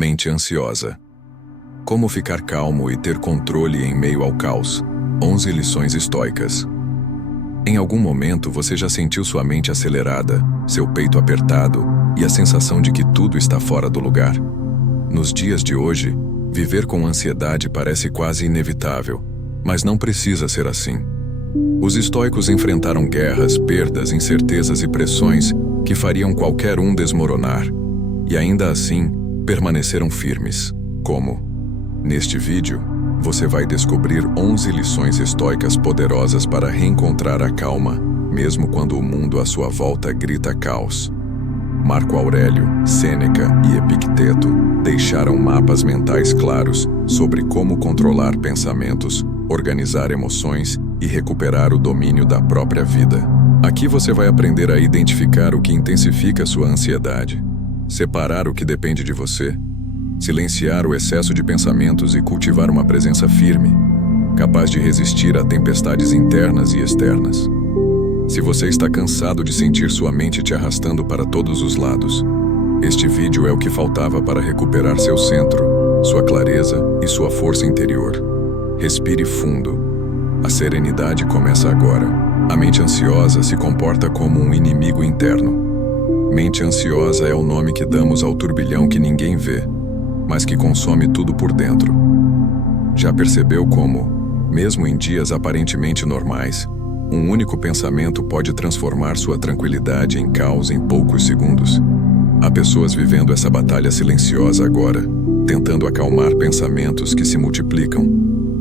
Mente ansiosa. Como ficar calmo e ter controle em meio ao caos. 11 lições estoicas. Em algum momento você já sentiu sua mente acelerada, seu peito apertado e a sensação de que tudo está fora do lugar? Nos dias de hoje, viver com ansiedade parece quase inevitável, mas não precisa ser assim. Os estoicos enfrentaram guerras, perdas, incertezas e pressões que fariam qualquer um desmoronar, e ainda assim permaneceram firmes. Como? Neste vídeo, você vai descobrir 11 lições estoicas poderosas para reencontrar a calma, mesmo quando o mundo à sua volta grita caos. Marco Aurélio, Sêneca e Epicteto deixaram mapas mentais claros sobre como controlar pensamentos, organizar emoções e recuperar o domínio da própria vida. Aqui você vai aprender a identificar o que intensifica sua ansiedade, separar o que depende de você, silenciar o excesso de pensamentos e cultivar uma presença firme, capaz de resistir a tempestades internas e externas. Se você está cansado de sentir sua mente te arrastando para todos os lados, este vídeo é o que faltava para recuperar seu centro, sua clareza e sua força interior. Respire fundo. A serenidade começa agora. A mente ansiosa se comporta como um inimigo interno. Mente ansiosa é o nome que damos ao turbilhão que ninguém vê, mas que consome tudo por dentro. Já percebeu como, mesmo em dias aparentemente normais, um único pensamento pode transformar sua tranquilidade em caos em poucos segundos? Há pessoas vivendo essa batalha silenciosa agora, tentando acalmar pensamentos que se multiplicam,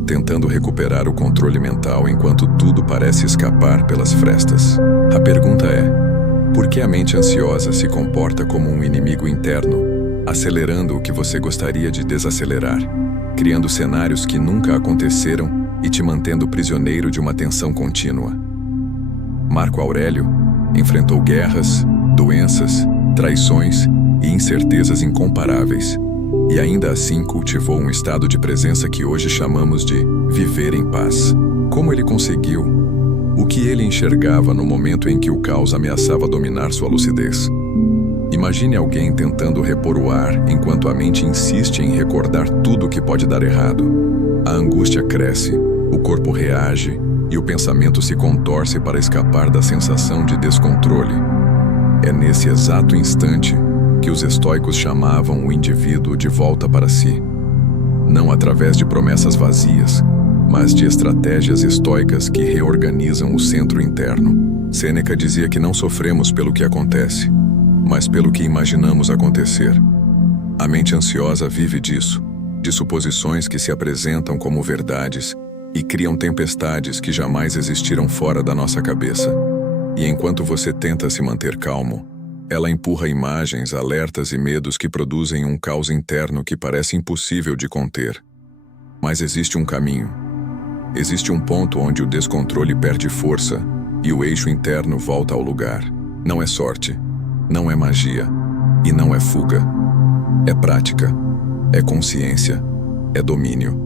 tentando recuperar o controle mental enquanto tudo parece escapar pelas frestas. A pergunta é: por que a mente ansiosa se comporta como um inimigo interno, acelerando o que você gostaria de desacelerar, criando cenários que nunca aconteceram e te mantendo prisioneiro de uma tensão contínua? Marco Aurélio enfrentou guerras, doenças, traições e incertezas incomparáveis, e ainda assim cultivou um estado de presença que hoje chamamos de viver em paz. Como ele conseguiu? O que ele enxergava no momento em que o caos ameaçava dominar sua lucidez? Imagine alguém tentando repor o ar enquanto a mente insiste em recordar tudo o que pode dar errado. A angústia cresce, o corpo reage e o pensamento se contorce para escapar da sensação de descontrole. É nesse exato instante que os estoicos chamavam o indivíduo de volta para si. Não através de promessas vazias, mas de estratégias estoicas que reorganizam o centro interno. Sêneca dizia que não sofremos pelo que acontece, mas pelo que imaginamos acontecer. A mente ansiosa vive disso, de suposições que se apresentam como verdades e criam tempestades que jamais existiram fora da nossa cabeça. E enquanto você tenta se manter calmo, ela empurra imagens, alertas e medos que produzem um caos interno que parece impossível de conter. Mas existe um caminho. Existe um ponto onde o descontrole perde força e o eixo interno volta ao lugar. Não é sorte, não é magia e não é fuga. É prática, é consciência, é domínio.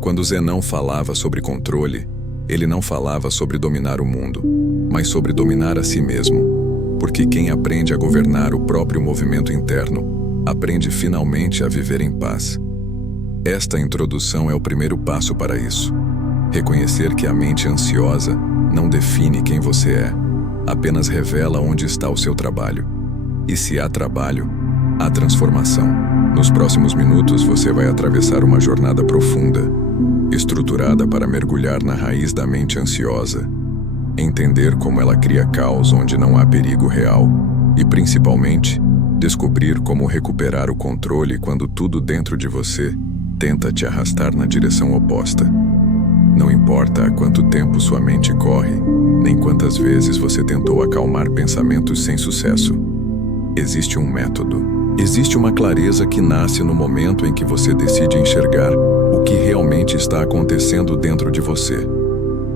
Quando Zenão falava sobre controle, ele não falava sobre dominar o mundo, mas sobre dominar a si mesmo. Porque quem aprende a governar o próprio movimento interno, aprende finalmente a viver em paz. Esta introdução é o primeiro passo para isso. Reconhecer que a mente ansiosa não define quem você é, apenas revela onde está o seu trabalho. E se há trabalho, há transformação. Nos próximos minutos você vai atravessar uma jornada profunda, estruturada para mergulhar na raiz da mente ansiosa, entender como ela cria caos onde não há perigo real e, principalmente, descobrir como recuperar o controle quando tudo dentro de você tenta te arrastar na direção oposta. Não importa há quanto tempo sua mente corre, nem quantas vezes você tentou acalmar pensamentos sem sucesso. Existe um método. Existe uma clareza que nasce no momento em que você decide enxergar o que realmente está acontecendo dentro de você.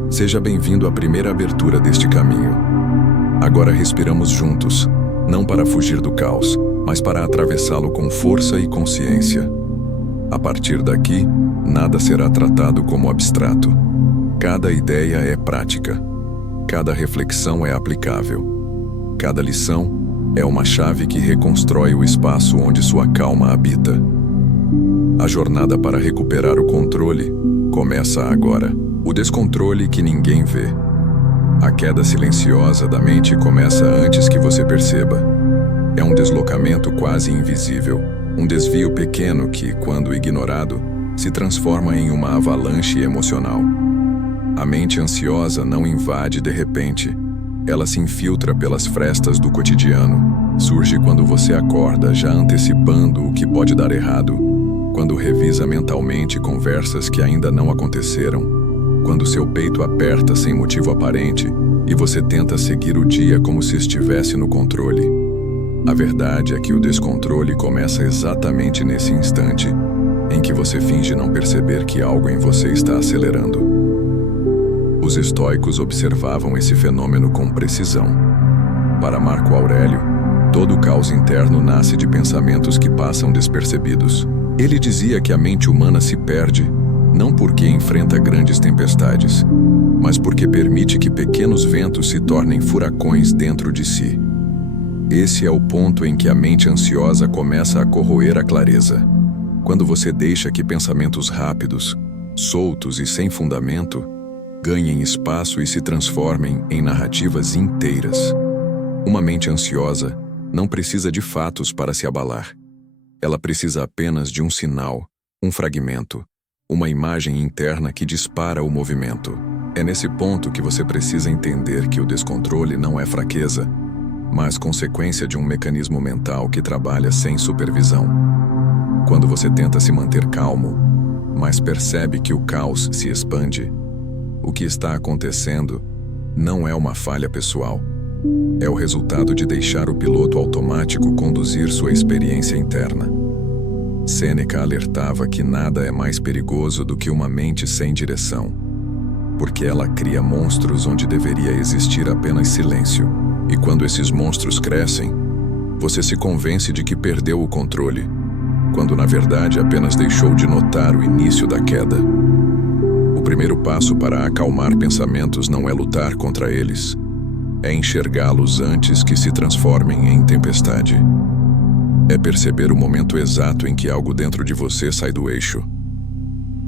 Seja bem-vindo à primeira abertura deste caminho. Agora respiramos juntos, não para fugir do caos, mas para atravessá-lo com força e consciência. A partir daqui, nada será tratado como abstrato. Cada ideia é prática. Cada reflexão é aplicável. Cada lição É uma chave que reconstrói o espaço onde sua calma habita. A jornada para recuperar o controle começa agora. O descontrole que ninguém vê. A queda silenciosa da mente começa antes que você perceba. É um deslocamento quase invisível, um desvio pequeno que, quando ignorado, se transforma em uma avalanche emocional. A mente ansiosa não invade de repente. Ela se infiltra pelas frestas do cotidiano. Surge quando você acorda, já antecipando o que pode dar errado. Quando revisa mentalmente conversas que ainda não aconteceram. Quando seu peito aperta sem motivo aparente e você tenta seguir o dia como se estivesse no controle. A verdade é que o descontrole começa exatamente nesse instante em que você finge não perceber que algo em você está acelerando. Os estoicos observavam esse fenômeno com precisão. Para Marco Aurélio, todo caos interno nasce de pensamentos que passam despercebidos. Ele dizia que a mente humana se perde, não porque enfrenta grandes tempestades, mas porque permite que pequenos ventos se tornem furacões dentro de si. Esse é o ponto em que a mente ansiosa começa a corroer a clareza. Quando você deixa que pensamentos rápidos, soltos e sem fundamento, ganhem espaço e se transformem em narrativas inteiras. Uma mente ansiosa não precisa de fatos para se abalar. Ela precisa apenas de um sinal, um fragmento, uma imagem interna que dispara o movimento. É nesse ponto que você precisa entender que o descontrole não é fraqueza, mas consequência de um mecanismo mental que trabalha sem supervisão. Quando você tenta se manter calmo, mas percebe que o caos se expande, o que está acontecendo não é uma falha pessoal. É o resultado de deixar o piloto automático conduzir sua experiência interna. Sêneca alertava que nada é mais perigoso do que uma mente sem direção, porque ela cria monstros onde deveria existir apenas silêncio. E quando esses monstros crescem, você se convence de que perdeu o controle, quando na verdade apenas deixou de notar o início da queda. O primeiro passo para acalmar pensamentos não é lutar contra eles, é enxergá-los antes que se transformem em tempestade. É perceber o momento exato em que algo dentro de você sai do eixo.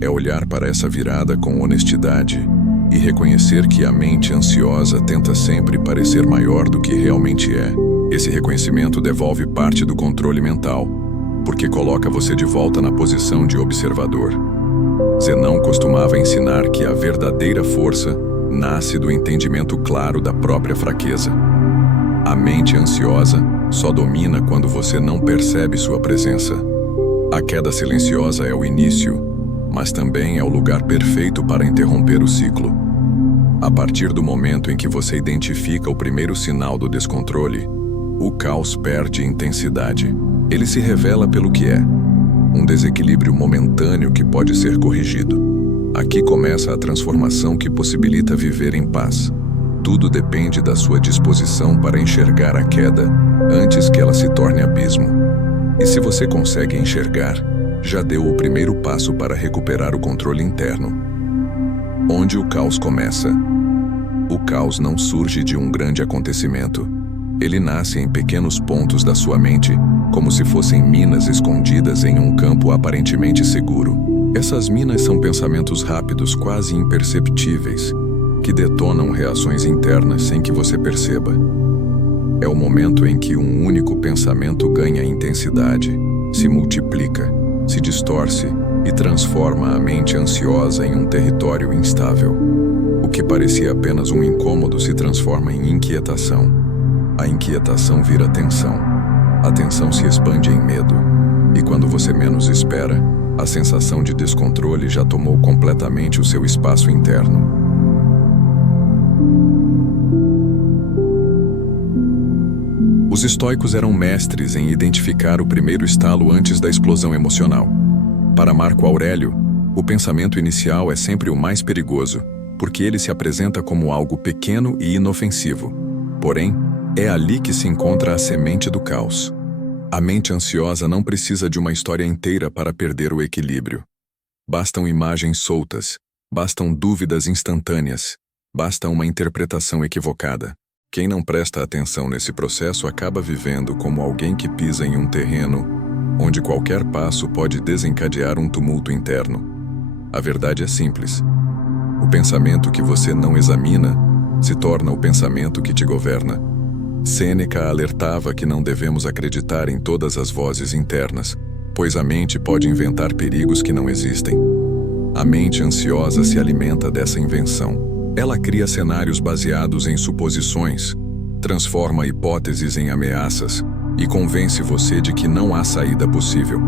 É olhar para essa virada com honestidade e reconhecer que a mente ansiosa tenta sempre parecer maior do que realmente é. Esse reconhecimento devolve parte do controle mental, porque coloca você de volta na posição de observador. Zenão costumava ensinar que a verdadeira força nasce do entendimento claro da própria fraqueza. A mente ansiosa só domina quando você não percebe sua presença. A queda silenciosa é o início, mas também é o lugar perfeito para interromper o ciclo. A partir do momento em que você identifica o primeiro sinal do descontrole, o caos perde intensidade. Ele se revela pelo que é: um desequilíbrio momentâneo que pode ser corrigido. Aqui começa a transformação que possibilita viver em paz. Tudo depende da sua disposição para enxergar a queda antes que ela se torne abismo. E se você consegue enxergar, já deu o primeiro passo para recuperar o controle interno. Onde o caos começa? O caos não surge de um grande acontecimento. Ele nasce em pequenos pontos da sua mente, como se fossem minas escondidas em um campo aparentemente seguro. Essas minas são pensamentos rápidos, quase imperceptíveis, que detonam reações internas sem que você perceba. É o momento em que um único pensamento ganha intensidade, se multiplica, se distorce e transforma a mente ansiosa em um território instável. O que parecia apenas um incômodo se transforma em inquietação. A inquietação vira tensão. A tensão se expande em medo. E quando você menos espera, a sensação de descontrole já tomou completamente o seu espaço interno. Os estoicos eram mestres em identificar o primeiro estalo antes da explosão emocional. Para Marco Aurélio, o pensamento inicial é sempre o mais perigoso, porque ele se apresenta como algo pequeno e inofensivo. Porém, é ali que se encontra a semente do caos. A mente ansiosa não precisa de uma história inteira para perder o equilíbrio. Bastam imagens soltas, bastam dúvidas instantâneas, basta uma interpretação equivocada. Quem não presta atenção nesse processo acaba vivendo como alguém que pisa em um terreno onde qualquer passo pode desencadear um tumulto interno. A verdade é simples. O pensamento que você não examina se torna o pensamento que te governa. Sêneca alertava que não devemos acreditar em todas as vozes internas, pois a mente pode inventar perigos que não existem. A mente ansiosa se alimenta dessa invenção. Ela cria cenários baseados em suposições, transforma hipóteses em ameaças e convence você de que não há saída possível.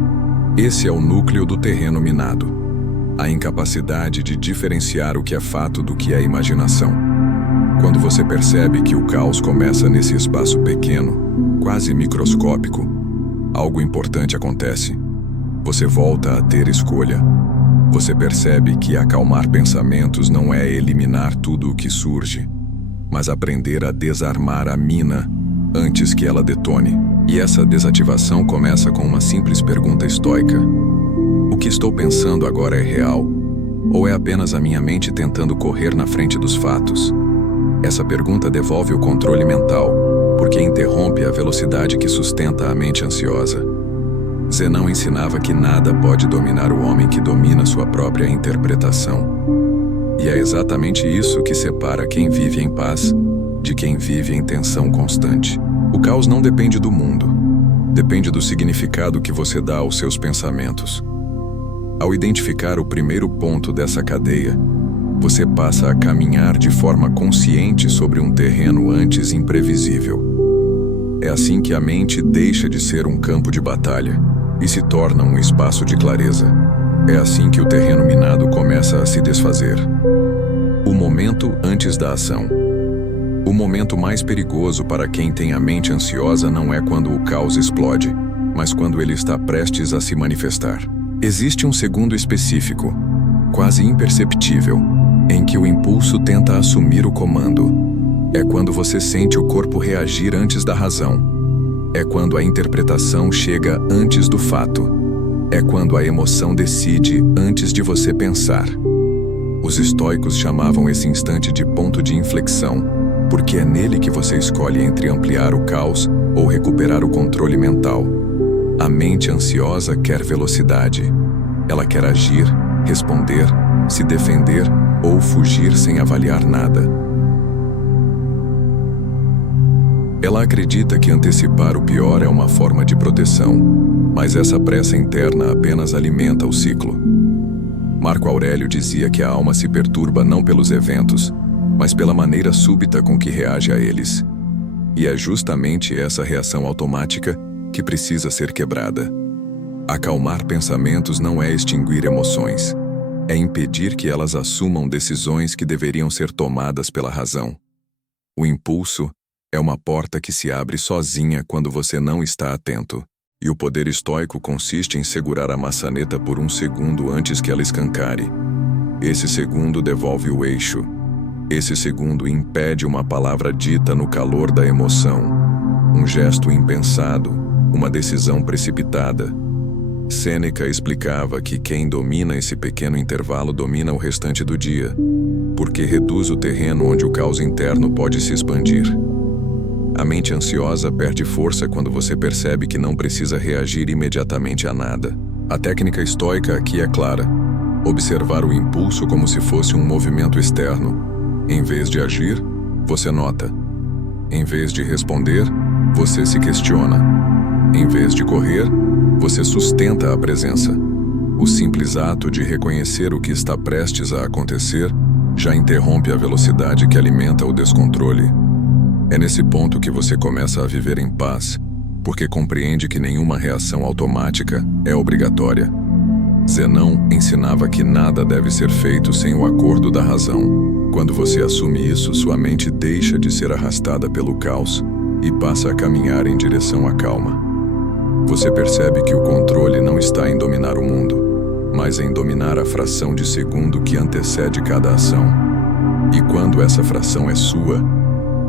Esse é o núcleo do terreno minado. A incapacidade de diferenciar o que é fato do que é imaginação. Quando você percebe que o caos começa nesse espaço pequeno, quase microscópico, algo importante acontece. Você volta a ter escolha. Você percebe que acalmar pensamentos não é eliminar tudo o que surge, mas aprender a desarmar a mina antes que ela detone. E essa desativação começa com uma simples pergunta estoica: o que estou pensando agora é real? Ou é apenas a minha mente tentando correr na frente dos fatos? Essa pergunta devolve o controle mental, porque interrompe a velocidade que sustenta a mente ansiosa. Zenão ensinava que nada pode dominar o homem que domina sua própria interpretação. E é exatamente isso que separa quem vive em paz de quem vive em tensão constante. O caos não depende do mundo, depende do significado que você dá aos seus pensamentos. Ao identificar o primeiro ponto dessa cadeia, você passa a caminhar de forma consciente sobre um terreno antes imprevisível. É assim que a mente deixa de ser um campo de batalha e se torna um espaço de clareza. É assim que o terreno minado começa a se desfazer. O momento antes da ação. O momento mais perigoso para quem tem a mente ansiosa não é quando o caos explode, mas quando ele está prestes a se manifestar. Existe um segundo específico, quase imperceptível, em que o impulso tenta assumir o comando. É quando você sente o corpo reagir antes da razão. É quando a interpretação chega antes do fato. É quando a emoção decide antes de você pensar. Os estoicos chamavam esse instante de ponto de inflexão, porque é nele que você escolhe entre ampliar o caos ou recuperar o controle mental. A mente ansiosa quer velocidade. Ela quer agir, responder, se defender ou fugir sem avaliar nada. Ela acredita que antecipar o pior é uma forma de proteção, mas essa pressa interna apenas alimenta o ciclo. Marco Aurélio dizia que a alma se perturba não pelos eventos, mas pela maneira súbita com que reage a eles. E é justamente essa reação automática que precisa ser quebrada. Acalmar pensamentos não é extinguir emoções, é impedir que elas assumam decisões que deveriam ser tomadas pela razão. O impulso é uma porta que se abre sozinha quando você não está atento, e o poder estoico consiste em segurar a maçaneta por um segundo antes que ela escancare. Esse segundo devolve o eixo. Esse segundo impede uma palavra dita no calor da emoção, um gesto impensado, uma decisão precipitada. Sêneca explicava que quem domina esse pequeno intervalo domina o restante do dia, porque reduz o terreno onde o caos interno pode se expandir. A mente ansiosa perde força quando você percebe que não precisa reagir imediatamente a nada. A técnica estoica aqui é clara: observar o impulso como se fosse um movimento externo. Em vez de agir, você nota. Em vez de responder, você se questiona. Em vez de correr, você sustenta a presença. O simples ato de reconhecer o que está prestes a acontecer já interrompe a velocidade que alimenta o descontrole. É nesse ponto que você começa a viver em paz, porque compreende que nenhuma reação automática é obrigatória. Zenão ensinava que nada deve ser feito sem o acordo da razão. Quando você assume isso, sua mente deixa de ser arrastada pelo caos e passa a caminhar em direção à calma. Você percebe que o controle não está em dominar o mundo, mas em dominar a fração de segundo que antecede cada ação. E quando essa fração é sua,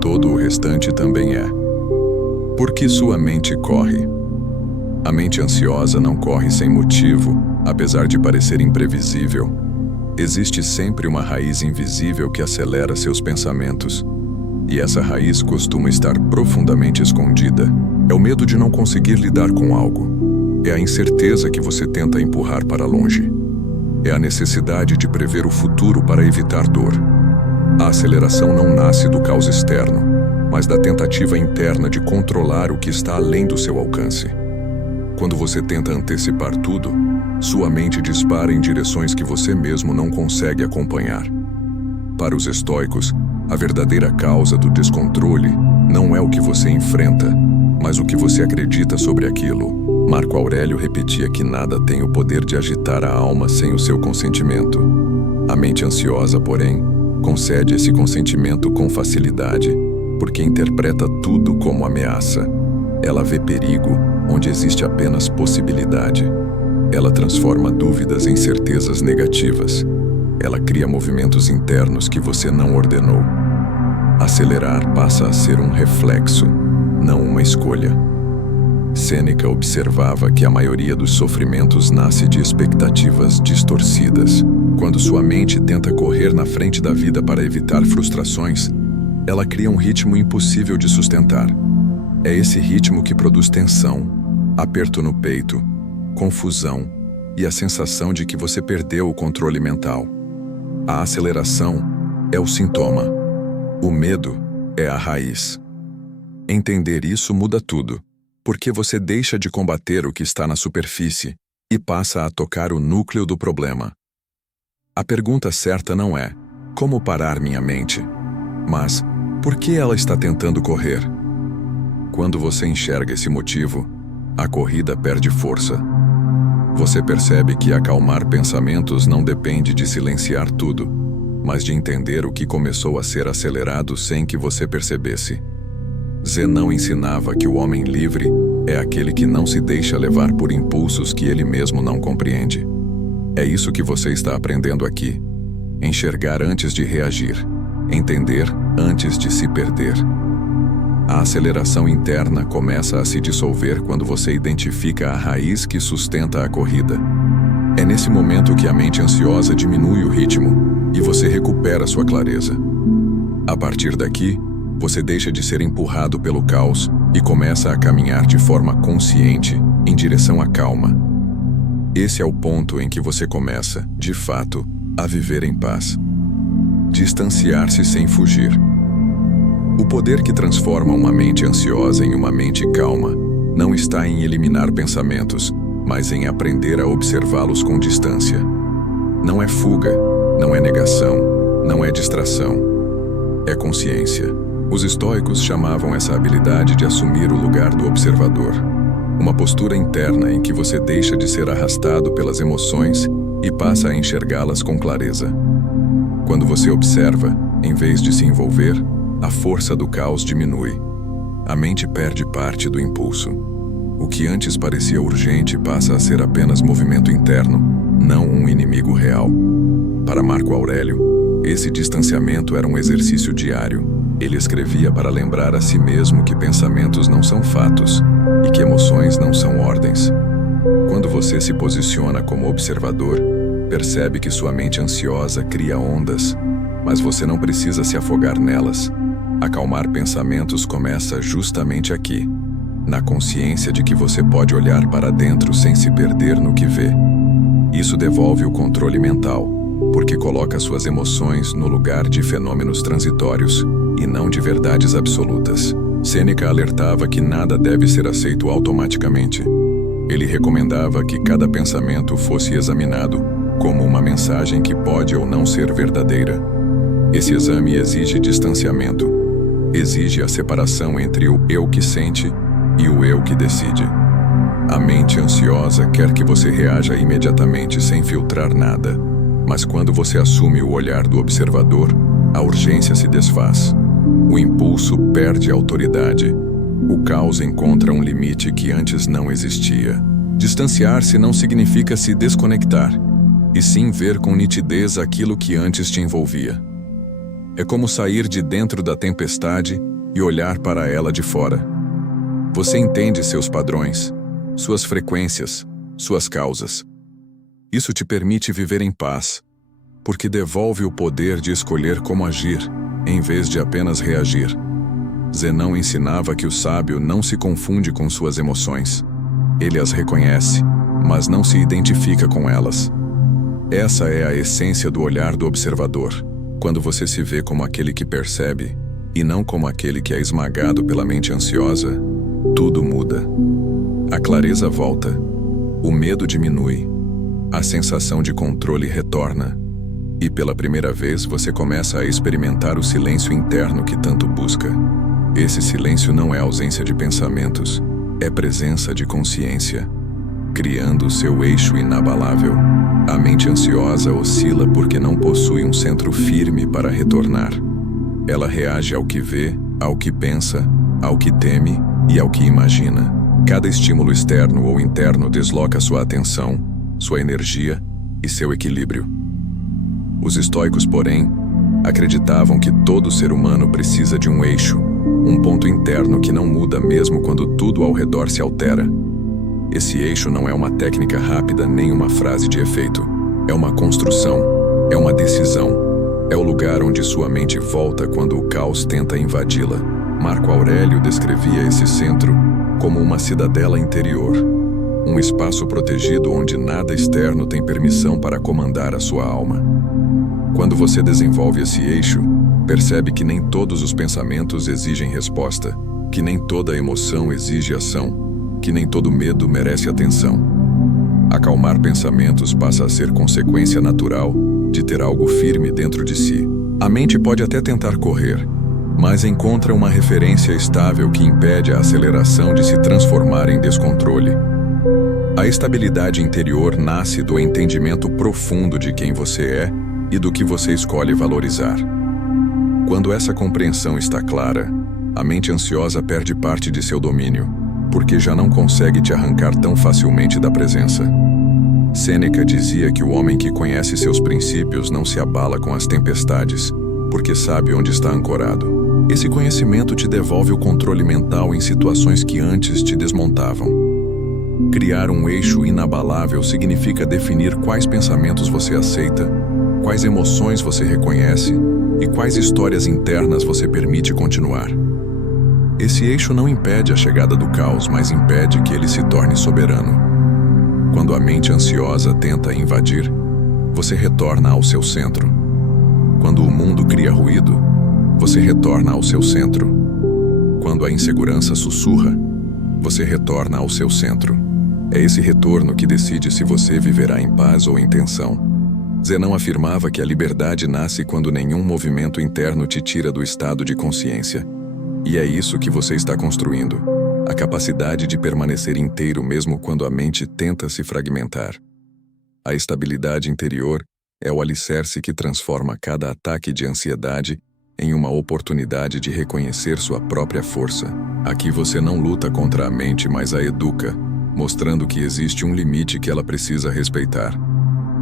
todo o restante também é. Por que sua mente corre? A mente ansiosa não corre sem motivo, apesar de parecer imprevisível. Existe sempre uma raiz invisível que acelera seus pensamentos. E essa raiz costuma estar profundamente escondida. É o medo de não conseguir lidar com algo. É a incerteza que você tenta empurrar para longe. É a necessidade de prever o futuro para evitar dor. A aceleração não nasce do caos externo, mas da tentativa interna de controlar o que está além do seu alcance. Quando você tenta antecipar tudo, sua mente dispara em direções que você mesmo não consegue acompanhar. Para os estoicos, a verdadeira causa do descontrole não é o que você enfrenta, mas o que você acredita sobre aquilo. Marco Aurélio repetia que nada tem o poder de agitar a alma sem o seu consentimento. A mente ansiosa, porém, concede esse consentimento com facilidade, porque interpreta tudo como ameaça. Ela vê perigo onde existe apenas possibilidade. Ela transforma dúvidas em certezas negativas. Ela cria movimentos internos que você não ordenou. Acelerar passa a ser um reflexo, não uma escolha. Sêneca observava que a maioria dos sofrimentos nasce de expectativas distorcidas. Quando sua mente tenta correr na frente da vida para evitar frustrações, ela cria um ritmo impossível de sustentar. É esse ritmo que produz tensão, aperto no peito, confusão e a sensação de que você perdeu o controle mental. A aceleração é o sintoma. O medo é a raiz. Entender isso muda tudo, porque você deixa de combater o que está na superfície e passa a tocar o núcleo do problema. A pergunta certa não é como parar minha mente, mas por que ela está tentando correr? Quando você enxerga esse motivo, a corrida perde força. Você percebe que acalmar pensamentos não depende de silenciar tudo, mas de entender o que começou a ser acelerado sem que você percebesse. Zenão ensinava que o homem livre é aquele que não se deixa levar por impulsos que ele mesmo não compreende. É isso que você está aprendendo aqui. Enxergar antes de reagir. Entender antes de se perder. A aceleração interna começa a se dissolver quando você identifica a raiz que sustenta a corrida. É nesse momento que a mente ansiosa diminui o ritmo e você recupera sua clareza. A partir daqui, você deixa de ser empurrado pelo caos e começa a caminhar de forma consciente em direção à calma. Esse é o ponto em que você começa, de fato, a viver em paz. Distanciar-se sem fugir. O poder que transforma uma mente ansiosa em uma mente calma não está em eliminar pensamentos, mas em aprender a observá-los com distância. Não é fuga, não é negação, não é distração. É consciência. Os estoicos chamavam essa habilidade de assumir o lugar do observador. Uma postura interna em que você deixa de ser arrastado pelas emoções e passa a enxergá-las com clareza. Quando você observa, em vez de se envolver, a força do caos diminui. A mente perde parte do impulso. O que antes parecia urgente passa a ser apenas movimento interno, não um inimigo real. Para Marco Aurélio, esse distanciamento era um exercício diário. Ele escrevia para lembrar a si mesmo que pensamentos não são fatos e que emoções não são ordens. Quando você se posiciona como observador, percebe que sua mente ansiosa cria ondas, mas você não precisa se afogar nelas. Acalmar pensamentos começa justamente aqui, na consciência de que você pode olhar para dentro sem se perder no que vê. Isso devolve o controle mental, porque coloca suas emoções no lugar de fenômenos transitórios e não de verdades absolutas. Sêneca alertava que nada deve ser aceito automaticamente. Ele recomendava que cada pensamento fosse examinado como uma mensagem que pode ou não ser verdadeira. Esse exame exige distanciamento. Exige a separação entre o eu que sente e o eu que decide. A mente ansiosa quer que você reaja imediatamente sem filtrar nada, mas quando você assume o olhar do observador, a urgência se desfaz. O impulso perde autoridade. O caos encontra um limite que antes não existia. Distanciar-se não significa se desconectar, e sim ver com nitidez aquilo que antes te envolvia. É como sair de dentro da tempestade e olhar para ela de fora. Você entende seus padrões, suas frequências, suas causas. Isso te permite viver em paz, porque devolve o poder de escolher como agir, em vez de apenas reagir. Zenão ensinava que o sábio não se confunde com suas emoções. Ele as reconhece, mas não se identifica com elas. Essa é a essência do olhar do observador, quando você se vê como aquele que percebe, e não como aquele que é esmagado pela mente ansiosa, tudo muda. A clareza volta, o medo diminui, a sensação de controle retorna, e pela primeira vez você começa a experimentar o silêncio interno que tanto busca. Esse silêncio não é ausência de pensamentos, é presença de consciência, criando seu eixo inabalável. A mente ansiosa oscila porque não possui um centro firme para retornar. Ela reage ao que vê, ao que pensa, ao que teme e ao que imagina. Cada estímulo externo ou interno desloca sua atenção, sua energia e seu equilíbrio. Os estoicos, porém, acreditavam que todo ser humano precisa de um eixo, um ponto interno que não muda mesmo quando tudo ao redor se altera. Esse eixo não é uma técnica rápida nem uma frase de efeito. É uma construção, é uma decisão. É o lugar onde sua mente volta quando o caos tenta invadi-la. Marco Aurélio descrevia esse centro como uma cidadela interior, um espaço protegido onde nada externo tem permissão para comandar a sua alma. Quando você desenvolve esse eixo, percebe que nem todos os pensamentos exigem resposta, que nem toda emoção exige ação, que nem todo medo merece atenção. Acalmar pensamentos passa a ser consequência natural de ter algo firme dentro de si. A mente pode até tentar correr, mas encontra uma referência estável que impede a aceleração de se transformar em descontrole. A estabilidade interior nasce do entendimento profundo de quem você é e do que você escolhe valorizar. Quando essa compreensão está clara, a mente ansiosa perde parte de seu domínio, porque já não consegue te arrancar tão facilmente da presença. Sêneca dizia que o homem que conhece seus princípios não se abala com as tempestades, porque sabe onde está ancorado. Esse conhecimento te devolve o controle mental em situações que antes te desmontavam. Criar um eixo inabalável significa definir quais pensamentos você aceita, quais emoções você reconhece e quais histórias internas você permite continuar. Esse eixo não impede a chegada do caos, mas impede que ele se torne soberano. Quando a mente ansiosa tenta invadir, você retorna ao seu centro. Quando o mundo cria ruído, você retorna ao seu centro. Quando a insegurança sussurra, você retorna ao seu centro. É esse retorno que decide se você viverá em paz ou em tensão. Zenão afirmava que a liberdade nasce quando nenhum movimento interno te tira do estado de consciência. E é isso que você está construindo, a capacidade de permanecer inteiro mesmo quando a mente tenta se fragmentar. A estabilidade interior é o alicerce que transforma cada ataque de ansiedade em uma oportunidade de reconhecer sua própria força. Aqui você não luta contra a mente, mas a educa, mostrando que existe um limite que ela precisa respeitar.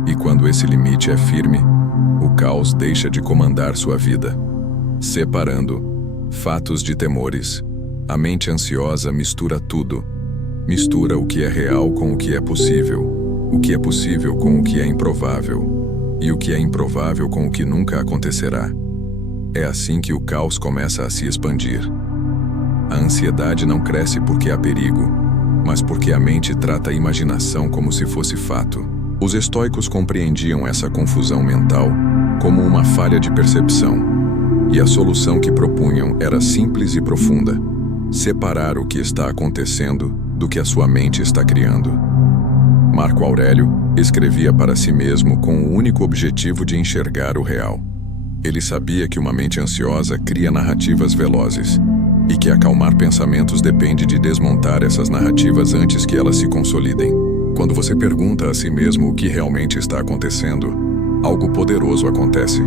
E quando esse limite é firme, o caos deixa de comandar sua vida. Separando fatos de temores, a mente ansiosa mistura tudo. Mistura o que é real com o que é possível com o que é improvável, e o que é improvável com o que nunca acontecerá. É assim que o caos começa a se expandir. A ansiedade não cresce porque há perigo, mas porque a mente trata a imaginação como se fosse fato. Os estoicos compreendiam essa confusão mental como uma falha de percepção, e a solução que propunham era simples e profunda: separar o que está acontecendo do que a sua mente está criando. Marco Aurélio escrevia para si mesmo com o único objetivo de enxergar o real. Ele sabia que uma mente ansiosa cria narrativas velozes, e que acalmar pensamentos depende de desmontar essas narrativas antes que elas se consolidem. Quando você pergunta a si mesmo o que realmente está acontecendo, algo poderoso acontece.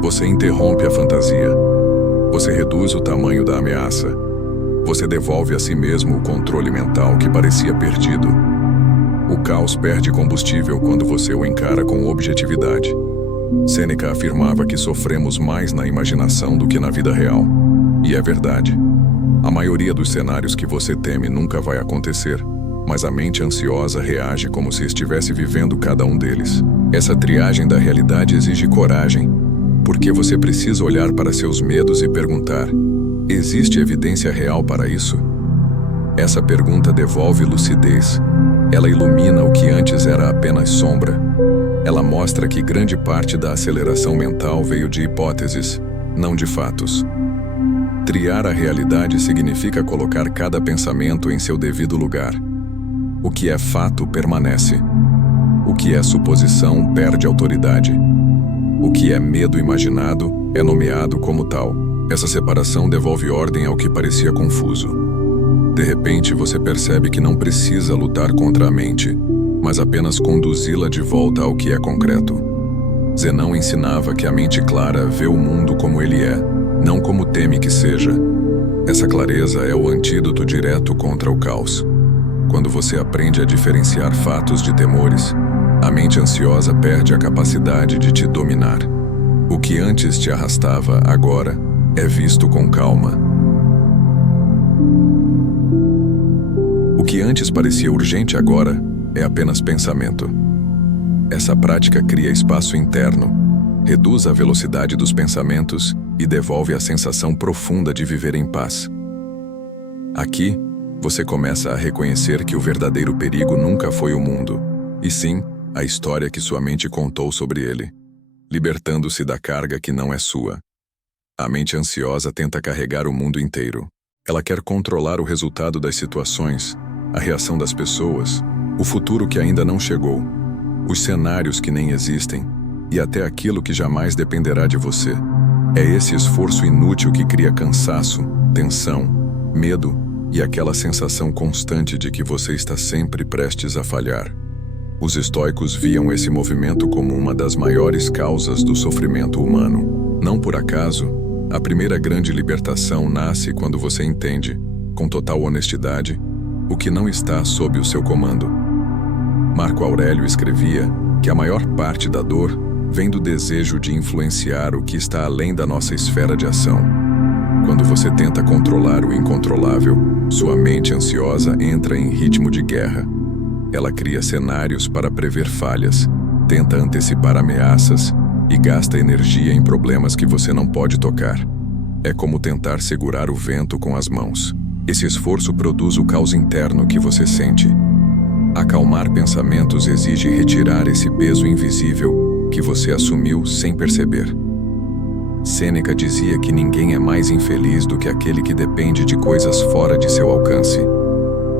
Você interrompe a fantasia. Você reduz o tamanho da ameaça. Você devolve a si mesmo o controle mental que parecia perdido. O caos perde combustível quando você o encara com objetividade. Sêneca afirmava que sofremos mais na imaginação do que na vida real. E é verdade. A maioria dos cenários que você teme nunca vai acontecer, mas a mente ansiosa reage como se estivesse vivendo cada um deles. Essa triagem da realidade exige coragem, porque você precisa olhar para seus medos e perguntar: existe evidência real para isso? Essa pergunta devolve lucidez. Ela ilumina o que antes era apenas sombra. Ela mostra que grande parte da aceleração mental veio de hipóteses, não de fatos. Triar a realidade significa colocar cada pensamento em seu devido lugar. O que é fato permanece. O que é suposição perde autoridade. O que é medo imaginado é nomeado como tal. Essa separação devolve ordem ao que parecia confuso. De repente, você percebe que não precisa lutar contra a mente, mas apenas conduzi-la de volta ao que é concreto. Zenão ensinava que a mente clara vê o mundo como ele é, não como teme que seja. Essa clareza é o antídoto direto contra o caos. Quando você aprende a diferenciar fatos de temores, a mente ansiosa perde a capacidade de te dominar. O que antes te arrastava, agora, é visto com calma. O que antes parecia urgente agora é apenas pensamento. Essa prática cria espaço interno, reduz a velocidade dos pensamentos e devolve a sensação profunda de viver em paz. Aqui, você começa a reconhecer que o verdadeiro perigo nunca foi o mundo, e sim a história que sua mente contou sobre ele, libertando-se da carga que não é sua. A mente ansiosa tenta carregar o mundo inteiro. Ela quer controlar o resultado das situações, a reação das pessoas, o futuro que ainda não chegou, os cenários que nem existem e até aquilo que jamais dependerá de você. É esse esforço inútil que cria cansaço, tensão, medo e aquela sensação constante de que você está sempre prestes a falhar. Os estoicos viam esse movimento como uma das maiores causas do sofrimento humano. Não por acaso, a primeira grande libertação nasce quando você entende, com total honestidade, o que não está sob o seu comando. Marco Aurélio escrevia que a maior parte da dor vem do desejo de influenciar o que está além da nossa esfera de ação. Quando você tenta controlar o incontrolável, sua mente ansiosa entra em ritmo de guerra. Ela cria cenários para prever falhas, tenta antecipar ameaças e gasta energia em problemas que você não pode tocar. É como tentar segurar o vento com as mãos. Esse esforço produz o caos interno que você sente. Acalmar pensamentos exige retirar esse peso invisível que você assumiu sem perceber. Sêneca dizia que ninguém é mais infeliz do que aquele que depende de coisas fora de seu alcance.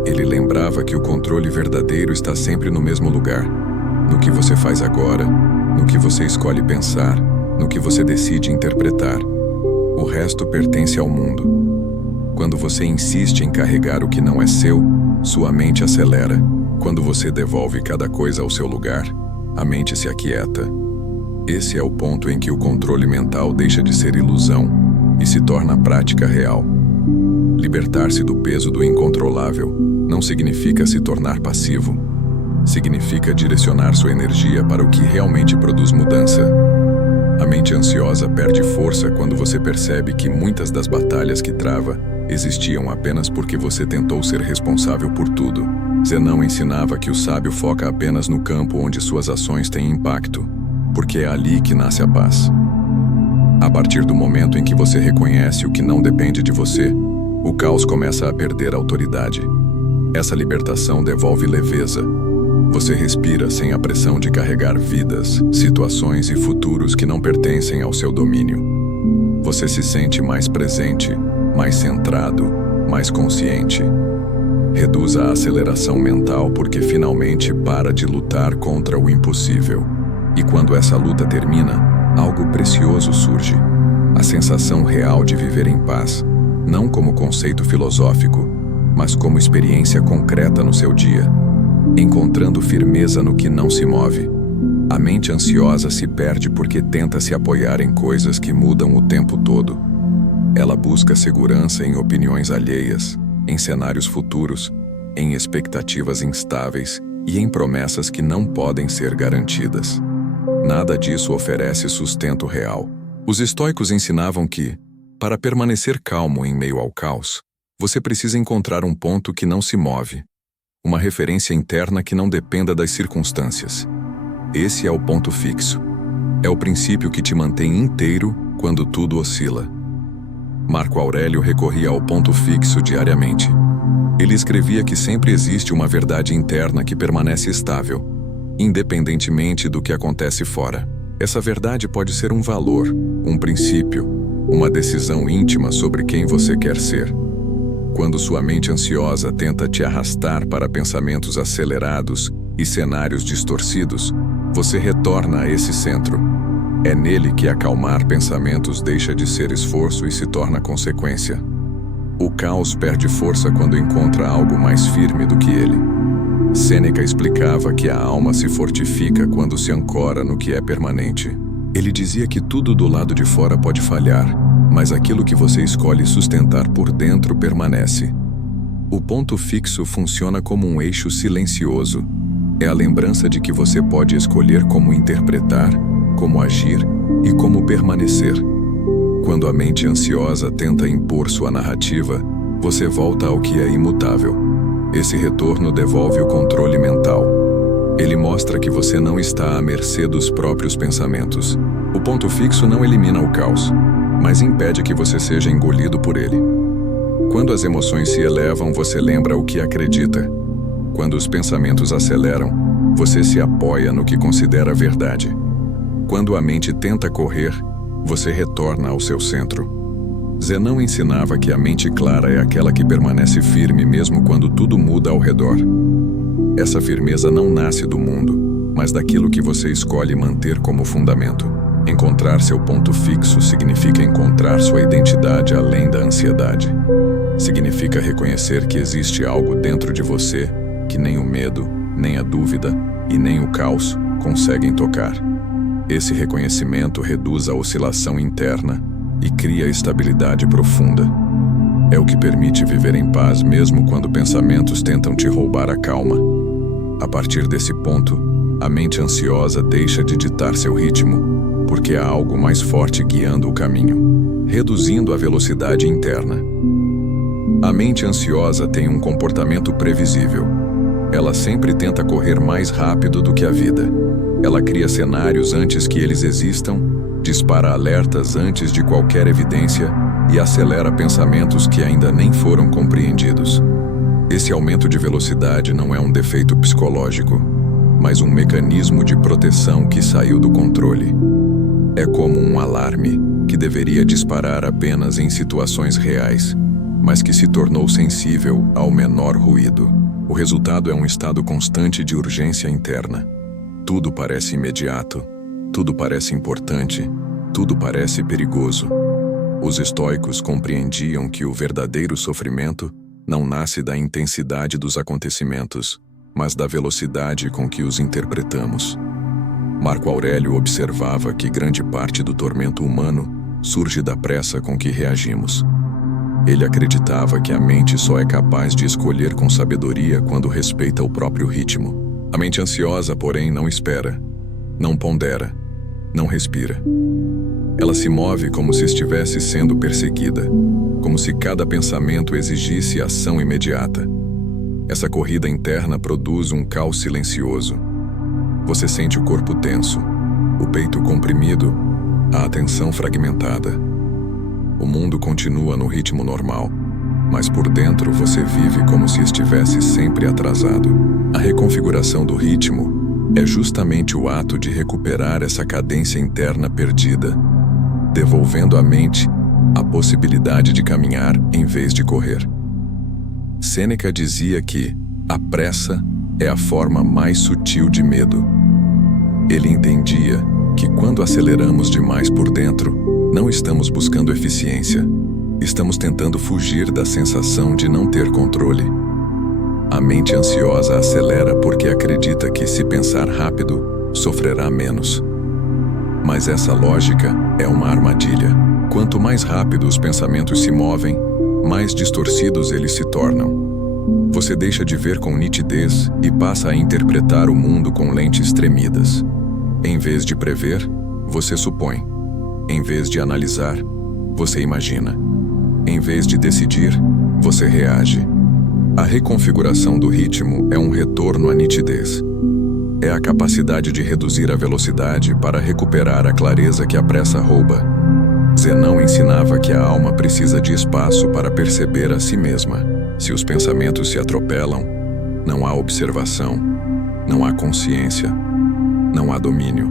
Ele lembrava que o controle verdadeiro está sempre no mesmo lugar, no que você faz agora, no que você escolhe pensar, no que você decide interpretar. O resto pertence ao mundo. Quando você insiste em carregar o que não é seu, sua mente acelera. Quando você devolve cada coisa ao seu lugar, a mente se aquieta. Esse é o ponto em que o controle mental deixa de ser ilusão e se torna prática real. Libertar-se do peso do incontrolável não significa se tornar passivo. Significa direcionar sua energia para o que realmente produz mudança. A mente ansiosa perde força quando você percebe que muitas das batalhas que trava existiam apenas porque você tentou ser responsável por tudo. Zenão ensinava que o sábio foca apenas no campo onde suas ações têm impacto, porque é ali que nasce a paz. A partir do momento em que você reconhece o que não depende de você, o caos começa a perder autoridade. Essa libertação devolve leveza. Você respira sem a pressão de carregar vidas, situações e futuros que não pertencem ao seu domínio. Você se sente mais presente, mais centrado, mais consciente. Reduz a aceleração mental porque finalmente para de lutar contra o impossível. E quando essa luta termina, algo precioso surge. A sensação real de viver em paz, não como conceito filosófico, mas como experiência concreta no seu dia. Encontrando firmeza no que não se move. A mente ansiosa se perde porque tenta se apoiar em coisas que mudam o tempo todo. Ela busca segurança em opiniões alheias, em cenários futuros, em expectativas instáveis e em promessas que não podem ser garantidas. Nada disso oferece sustento real. Os estoicos ensinavam que, para permanecer calmo em meio ao caos, você precisa encontrar um ponto que não se move, uma referência interna que não dependa das circunstâncias. Esse é o ponto fixo. É o princípio que te mantém inteiro quando tudo oscila. Marco Aurélio recorria ao ponto fixo diariamente. Ele escrevia que sempre existe uma verdade interna que permanece estável, independentemente do que acontece fora. Essa verdade pode ser um valor, um princípio, uma decisão íntima sobre quem você quer ser. Quando sua mente ansiosa tenta te arrastar para pensamentos acelerados e cenários distorcidos, você retorna a esse centro. É nele que acalmar pensamentos deixa de ser esforço e se torna consequência. O caos perde força quando encontra algo mais firme do que ele. Sêneca explicava que a alma se fortifica quando se ancora no que é permanente. Ele dizia que tudo do lado de fora pode falhar, mas aquilo que você escolhe sustentar por dentro permanece. O ponto fixo funciona como um eixo silencioso. É a lembrança de que você pode escolher como interpretar, como agir e como permanecer. Quando a mente ansiosa tenta impor sua narrativa, você volta ao que é imutável. Esse retorno devolve o controle mental. Ele mostra que você não está à mercê dos próprios pensamentos. O ponto fixo não elimina o caos, mas impede que você seja engolido por ele. Quando as emoções se elevam, você lembra o que acredita. Quando os pensamentos aceleram, você se apoia no que considera verdade. Quando a mente tenta correr, você retorna ao seu centro. Zenão ensinava que a mente clara é aquela que permanece firme mesmo quando tudo muda ao redor. Essa firmeza não nasce do mundo, mas daquilo que você escolhe manter como fundamento. Encontrar seu ponto fixo significa encontrar sua identidade além da ansiedade. Significa reconhecer que existe algo dentro de você que nem o medo, nem a dúvida e nem o caos conseguem tocar. Esse reconhecimento reduz a oscilação interna e cria estabilidade profunda. É o que permite viver em paz mesmo quando pensamentos tentam te roubar a calma. A partir desse ponto, a mente ansiosa deixa de ditar seu ritmo, porque há algo mais forte guiando o caminho, reduzindo a velocidade interna. A mente ansiosa tem um comportamento previsível. Ela sempre tenta correr mais rápido do que a vida. Ela cria cenários antes que eles existam, dispara alertas antes de qualquer evidência e acelera pensamentos que ainda nem foram compreendidos. Esse aumento de velocidade não é um defeito psicológico, mas um mecanismo de proteção que saiu do controle. É como um alarme que deveria disparar apenas em situações reais, mas que se tornou sensível ao menor ruído. O resultado é um estado constante de urgência interna. Tudo parece imediato, tudo parece importante, tudo parece perigoso. Os estoicos compreendiam que o verdadeiro sofrimento não nasce da intensidade dos acontecimentos, mas da velocidade com que os interpretamos. Marco Aurélio observava que grande parte do tormento humano surge da pressa com que reagimos. Ele acreditava que a mente só é capaz de escolher com sabedoria quando respeita o próprio ritmo. A mente ansiosa, porém, não espera, não pondera, não respira. Ela se move como se estivesse sendo perseguida, como se cada pensamento exigisse ação imediata. Essa corrida interna produz um caos silencioso. Você sente o corpo tenso, o peito comprimido, a atenção fragmentada. O mundo continua no ritmo normal, mas por dentro você vive como se estivesse sempre atrasado. A reconfiguração do ritmo é justamente o ato de recuperar essa cadência interna perdida, devolvendo à mente a possibilidade de caminhar em vez de correr. Sêneca dizia que a pressa é a forma mais sutil de medo. Ele entendia que quando aceleramos demais por dentro, não estamos buscando eficiência, estamos tentando fugir da sensação de não ter controle. A mente ansiosa acelera porque acredita que, se pensar rápido, sofrerá menos. Mas essa lógica é uma armadilha. Quanto mais rápido os pensamentos se movem, mais distorcidos eles se tornam. Você deixa de ver com nitidez e passa a interpretar o mundo com lentes tremidas. Em vez de prever, você supõe. Em vez de analisar, você imagina. Em vez de decidir, você reage. A reconfiguração do ritmo é um retorno à nitidez. É a capacidade de reduzir a velocidade para recuperar a clareza que a pressa rouba. Zenão ensinava que a alma precisa de espaço para perceber a si mesma. Se os pensamentos se atropelam, não há observação, não há consciência, não há domínio.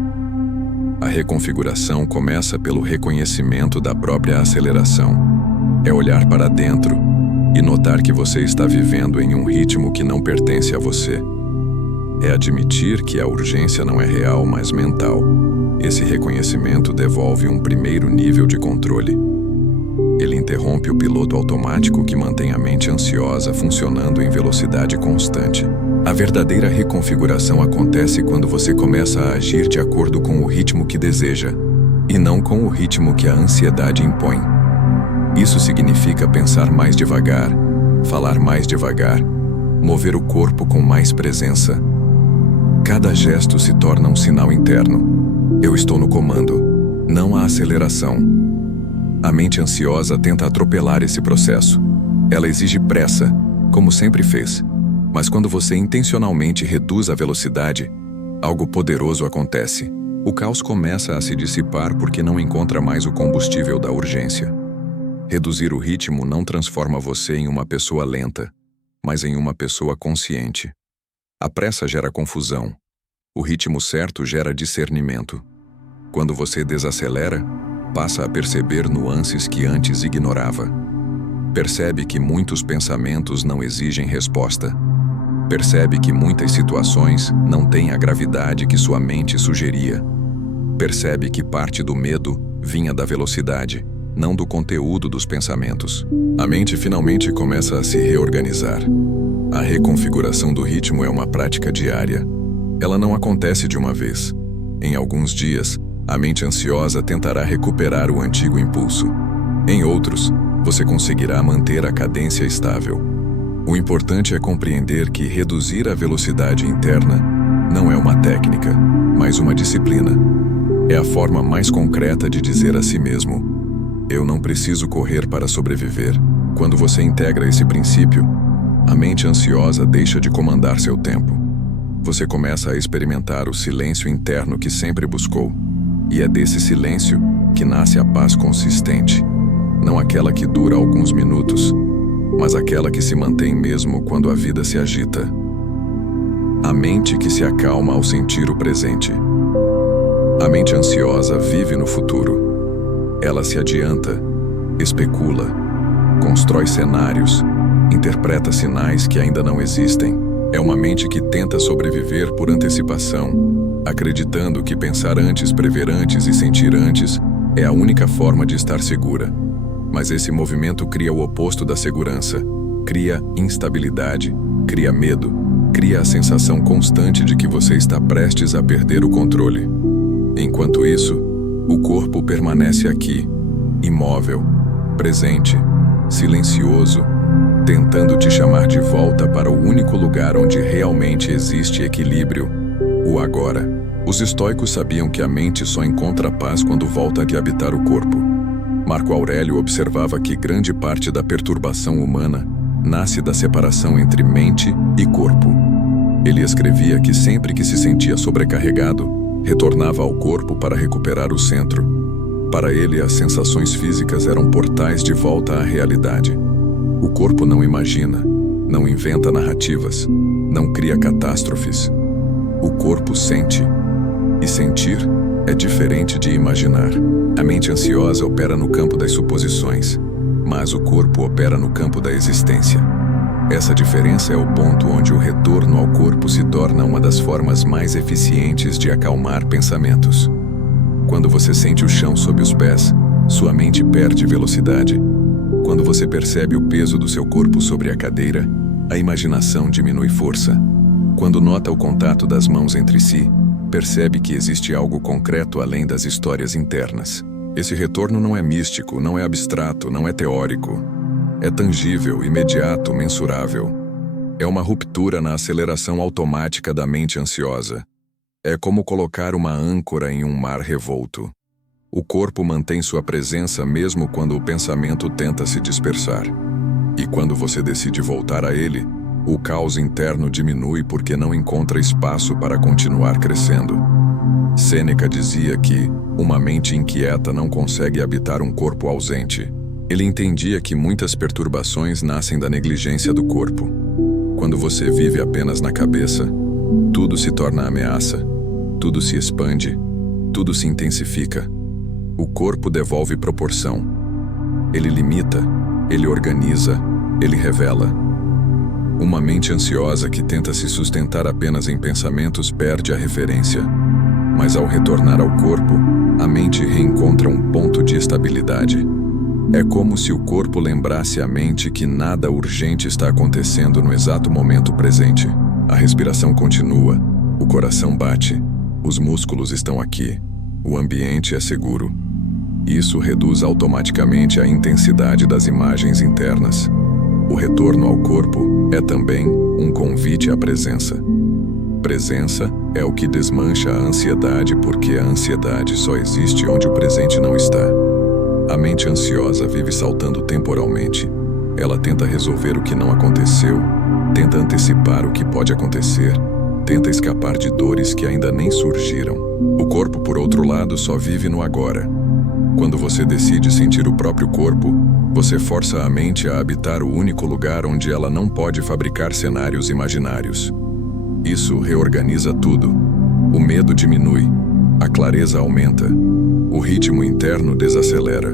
A reconfiguração começa pelo reconhecimento da própria aceleração. É olhar para dentro e notar que você está vivendo em um ritmo que não pertence a você. É admitir que a urgência não é real, mas mental. Esse reconhecimento devolve um primeiro nível de controle. Ele interrompe o piloto automático que mantém a mente ansiosa funcionando em velocidade constante. A verdadeira reconfiguração acontece quando você começa a agir de acordo com o ritmo que deseja, e não com o ritmo que a ansiedade impõe. Isso significa pensar mais devagar, falar mais devagar, mover o corpo com mais presença. Cada gesto se torna um sinal interno. Eu estou no comando, não a aceleração. A mente ansiosa tenta atropelar esse processo. Ela exige pressa, como sempre fez. Mas quando você intencionalmente reduz a velocidade, algo poderoso acontece. O caos começa a se dissipar porque não encontra mais o combustível da urgência. Reduzir o ritmo não transforma você em uma pessoa lenta, mas em uma pessoa consciente. A pressa gera confusão. O ritmo certo gera discernimento. Quando você desacelera, passa a perceber nuances que antes ignorava. Percebe que muitos pensamentos não exigem resposta. Percebe que muitas situações não têm a gravidade que sua mente sugeria. Percebe que parte do medo vinha da velocidade, não do conteúdo dos pensamentos. A mente finalmente começa a se reorganizar. A reconfiguração do ritmo é uma prática diária. Ela não acontece de uma vez. Em alguns dias, a mente ansiosa tentará recuperar o antigo impulso. Em outros, você conseguirá manter a cadência estável. O importante é compreender que reduzir a velocidade interna não é uma técnica, mas uma disciplina. É a forma mais concreta de dizer a si mesmo: eu não preciso correr para sobreviver. Quando você integra esse princípio, a mente ansiosa deixa de comandar seu tempo. Você começa a experimentar o silêncio interno que sempre buscou. E é desse silêncio que nasce a paz consistente. Não aquela que dura alguns minutos, mas aquela que se mantém mesmo quando a vida se agita. A mente que se acalma ao sentir o presente. A mente ansiosa vive no futuro. Ela se adianta, especula, constrói cenários, interpreta sinais que ainda não existem. É uma mente que tenta sobreviver por antecipação, acreditando que pensar antes, prever antes e sentir antes é a única forma de estar segura. Mas esse movimento cria o oposto da segurança. Cria instabilidade, cria medo, cria a sensação constante de que você está prestes a perder o controle. Enquanto isso, o corpo permanece aqui, imóvel, presente, silencioso, tentando te chamar de volta para o único lugar onde realmente existe equilíbrio, o agora. Os estoicos sabiam que a mente só encontra paz quando volta a habitar o corpo. Marco Aurélio observava que grande parte da perturbação humana nasce da separação entre mente e corpo. Ele escrevia que sempre que se sentia sobrecarregado, retornava ao corpo para recuperar o centro. Para ele, as sensações físicas eram portais de volta à realidade. O corpo não imagina, não inventa narrativas, não cria catástrofes. O corpo sente. E sentir é diferente de imaginar. A mente ansiosa opera no campo das suposições, mas o corpo opera no campo da existência. Essa diferença é o ponto onde o retorno ao corpo se torna uma das formas mais eficientes de acalmar pensamentos. Quando você sente o chão sob os pés, sua mente perde velocidade. Quando você percebe o peso do seu corpo sobre a cadeira, a imaginação diminui força. Quando nota o contato das mãos entre si, percebe que existe algo concreto além das histórias internas. Esse retorno não é místico, não é abstrato, não é teórico. É tangível, imediato, mensurável. É uma ruptura na aceleração automática da mente ansiosa. É como colocar uma âncora em um mar revolto. O corpo mantém sua presença mesmo quando o pensamento tenta se dispersar. E quando você decide voltar a ele, O caos interno diminui porque não encontra espaço para continuar crescendo. Sêneca dizia que uma mente inquieta não consegue habitar um corpo ausente. Ele entendia que muitas perturbações nascem da negligência do corpo. Quando você vive apenas na cabeça, tudo se torna ameaça, tudo se expande, tudo se intensifica. O corpo devolve proporção. Ele limita, ele organiza, ele revela. Uma mente ansiosa que tenta se sustentar apenas em pensamentos perde a referência. Mas ao retornar ao corpo, a mente reencontra um ponto de estabilidade. É como se o corpo lembrasse à mente que nada urgente está acontecendo no exato momento presente. A respiração continua, o coração bate, os músculos estão aqui, o ambiente é seguro. Isso reduz automaticamente a intensidade das imagens internas. O retorno ao corpo é também um convite à presença. Presença é o que desmancha a ansiedade, porque a ansiedade só existe onde o presente não está. A mente ansiosa vive saltando temporalmente. Ela tenta resolver o que não aconteceu, tenta antecipar o que pode acontecer, tenta escapar de dores que ainda nem surgiram. O corpo, por outro lado, só vive no agora. Quando você decide sentir o próprio corpo, você força a mente a habitar o único lugar onde ela não pode fabricar cenários imaginários. Isso reorganiza tudo. O medo diminui, a clareza aumenta, o ritmo interno desacelera.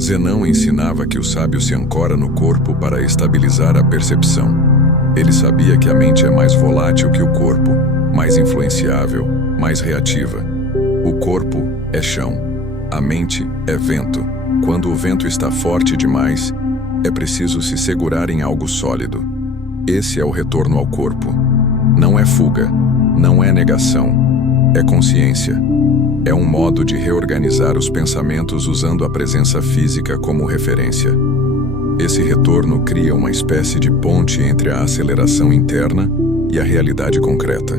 Zenão ensinava que o sábio se ancora no corpo para estabilizar a percepção. Ele sabia que a mente é mais volátil que o corpo, mais influenciável, mais reativa. O corpo é chão, a mente é vento. Quando o vento está forte demais, é preciso se segurar em algo sólido. Esse é o retorno ao corpo. Não é fuga, não é negação, é consciência. É um modo de reorganizar os pensamentos usando a presença física como referência. Esse retorno cria uma espécie de ponte entre a aceleração interna e a realidade concreta.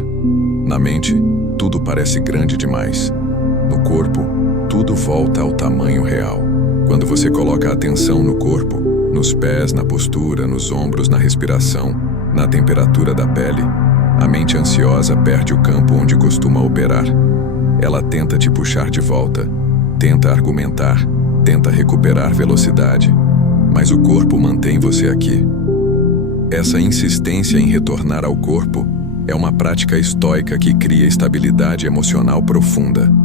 Na mente, tudo parece grande demais. No corpo, tudo volta ao tamanho real. Quando você coloca a atenção no corpo, nos pés, na postura, nos ombros, na respiração, na temperatura da pele, a mente ansiosa perde o campo onde costuma operar. Ela tenta te puxar de volta, tenta argumentar, tenta recuperar velocidade, mas o corpo mantém você aqui. Essa insistência em retornar ao corpo é uma prática estoica que cria estabilidade emocional profunda.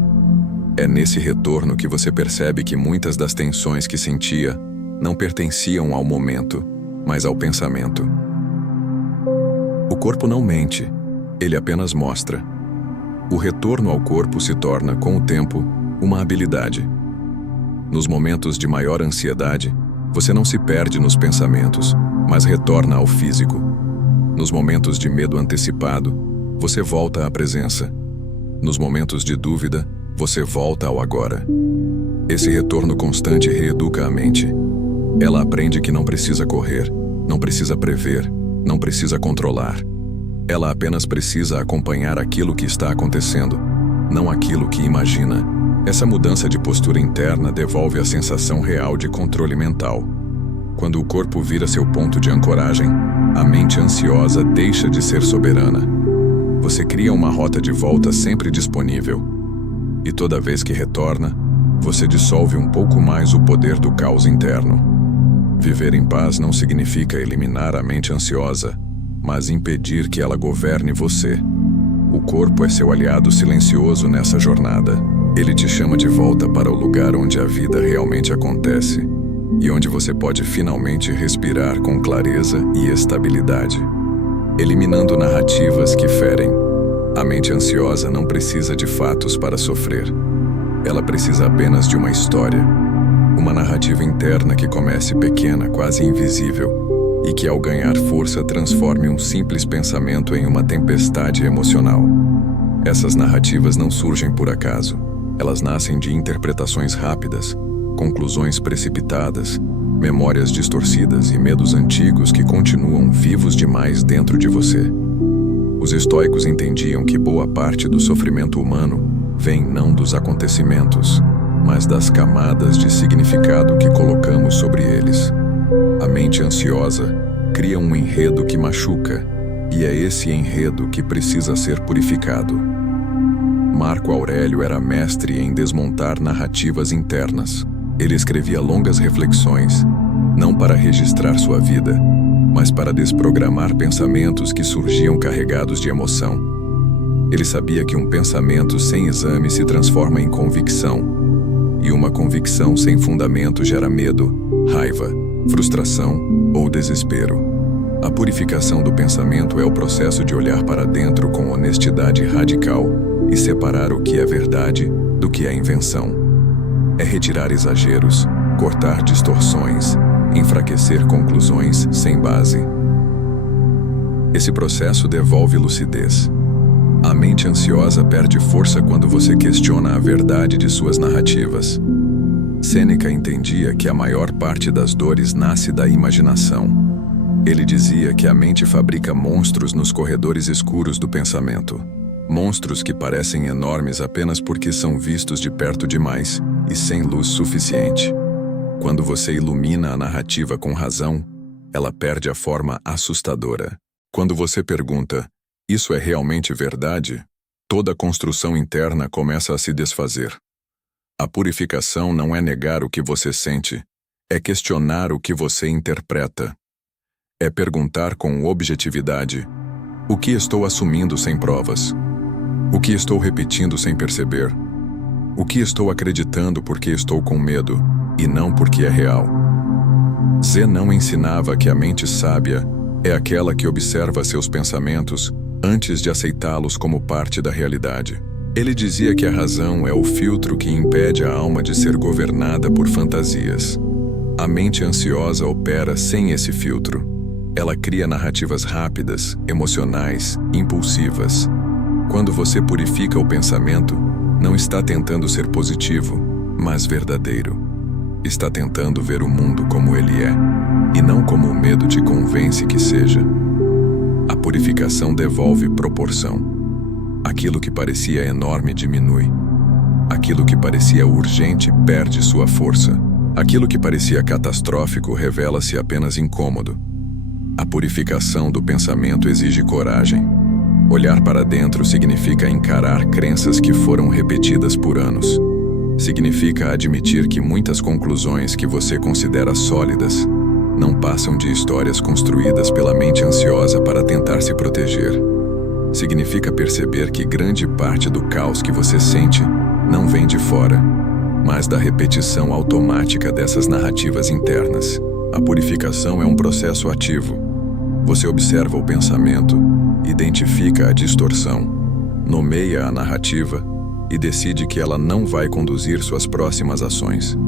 É nesse retorno que você percebe que muitas das tensões que sentia não pertenciam ao momento, mas ao pensamento. O corpo não mente, ele apenas mostra. O retorno ao corpo se torna, com o tempo, uma habilidade. Nos momentos de maior ansiedade, você não se perde nos pensamentos, mas retorna ao físico. Nos momentos de medo antecipado, você volta à presença. Nos momentos de dúvida, você volta ao agora. Esse retorno constante reeduca a mente. Ela aprende que não precisa correr, não precisa prever, não precisa controlar. Ela apenas precisa acompanhar aquilo que está acontecendo, não aquilo que imagina. Essa mudança de postura interna devolve a sensação real de controle mental. Quando o corpo vira seu ponto de ancoragem, a mente ansiosa deixa de ser soberana. Você cria uma rota de volta sempre disponível. E toda vez que retorna, você dissolve um pouco mais o poder do caos interno. Viver em paz não significa eliminar a mente ansiosa, mas impedir que ela governe você. O corpo é seu aliado silencioso nessa jornada. Ele te chama de volta para o lugar onde a vida realmente acontece e onde você pode finalmente respirar com clareza e estabilidade. Eliminando narrativas que ferem. A mente ansiosa não precisa de fatos para sofrer. Ela precisa apenas de uma história. Uma narrativa interna que comece pequena, quase invisível, e que ao ganhar força transforme um simples pensamento em uma tempestade emocional. Essas narrativas não surgem por acaso. Elas nascem de interpretações rápidas, conclusões precipitadas, memórias distorcidas e medos antigos que continuam vivos demais dentro de você. Os estoicos entendiam que boa parte do sofrimento humano vem não dos acontecimentos, mas das camadas de significado que colocamos sobre eles. A mente ansiosa cria um enredo que machuca, e é esse enredo que precisa ser purificado. Marco Aurélio era mestre em desmontar narrativas internas. Ele escrevia longas reflexões, não para registrar sua vida, mas para desprogramar pensamentos que surgiam carregados de emoção. Ele sabia que um pensamento sem exame se transforma em convicção, e uma convicção sem fundamento gera medo, raiva, frustração ou desespero. A purificação do pensamento é o processo de olhar para dentro com honestidade radical e separar o que é verdade do que é invenção. É retirar exageros, cortar distorções, enfraquecer conclusões sem base. Esse processo devolve lucidez. A mente ansiosa perde força quando você questiona a verdade de suas narrativas. Sêneca entendia que a maior parte das dores nasce da imaginação. Ele dizia que a mente fabrica monstros nos corredores escuros do pensamento. Monstros que parecem enormes apenas porque são vistos de perto demais e sem luz suficiente. Quando você ilumina a narrativa com razão, ela perde a forma assustadora. Quando você pergunta, "Isso é realmente verdade?", toda a construção interna começa a se desfazer. A purificação não é negar o que você sente, é questionar o que você interpreta. É perguntar com objetividade: o que estou assumindo sem provas? O que estou repetindo sem perceber? O que estou acreditando porque estou com medo, e não porque é real? Zen ensinava que a mente sábia é aquela que observa seus pensamentos antes de aceitá-los como parte da realidade. Ele dizia que a razão é o filtro que impede a alma de ser governada por fantasias. A mente ansiosa opera sem esse filtro. Ela cria narrativas rápidas, emocionais, impulsivas. Quando você purifica o pensamento, não está tentando ser positivo, mas verdadeiro. Está tentando ver o mundo como ele é, e não como o medo te convence que seja. A purificação devolve proporção. Aquilo que parecia enorme diminui. Aquilo que parecia urgente perde sua força. Aquilo que parecia catastrófico revela-se apenas incômodo. A purificação do pensamento exige coragem. Olhar para dentro significa encarar crenças que foram repetidas por anos. Significa admitir que muitas conclusões que você considera sólidas não passam de histórias construídas pela mente ansiosa para tentar se proteger. Significa perceber que grande parte do caos que você sente não vem de fora, mas da repetição automática dessas narrativas internas. A purificação é um processo ativo. Você observa o pensamento, identifica a distorção, nomeia a narrativa e decide que ela não vai conduzir suas próximas ações.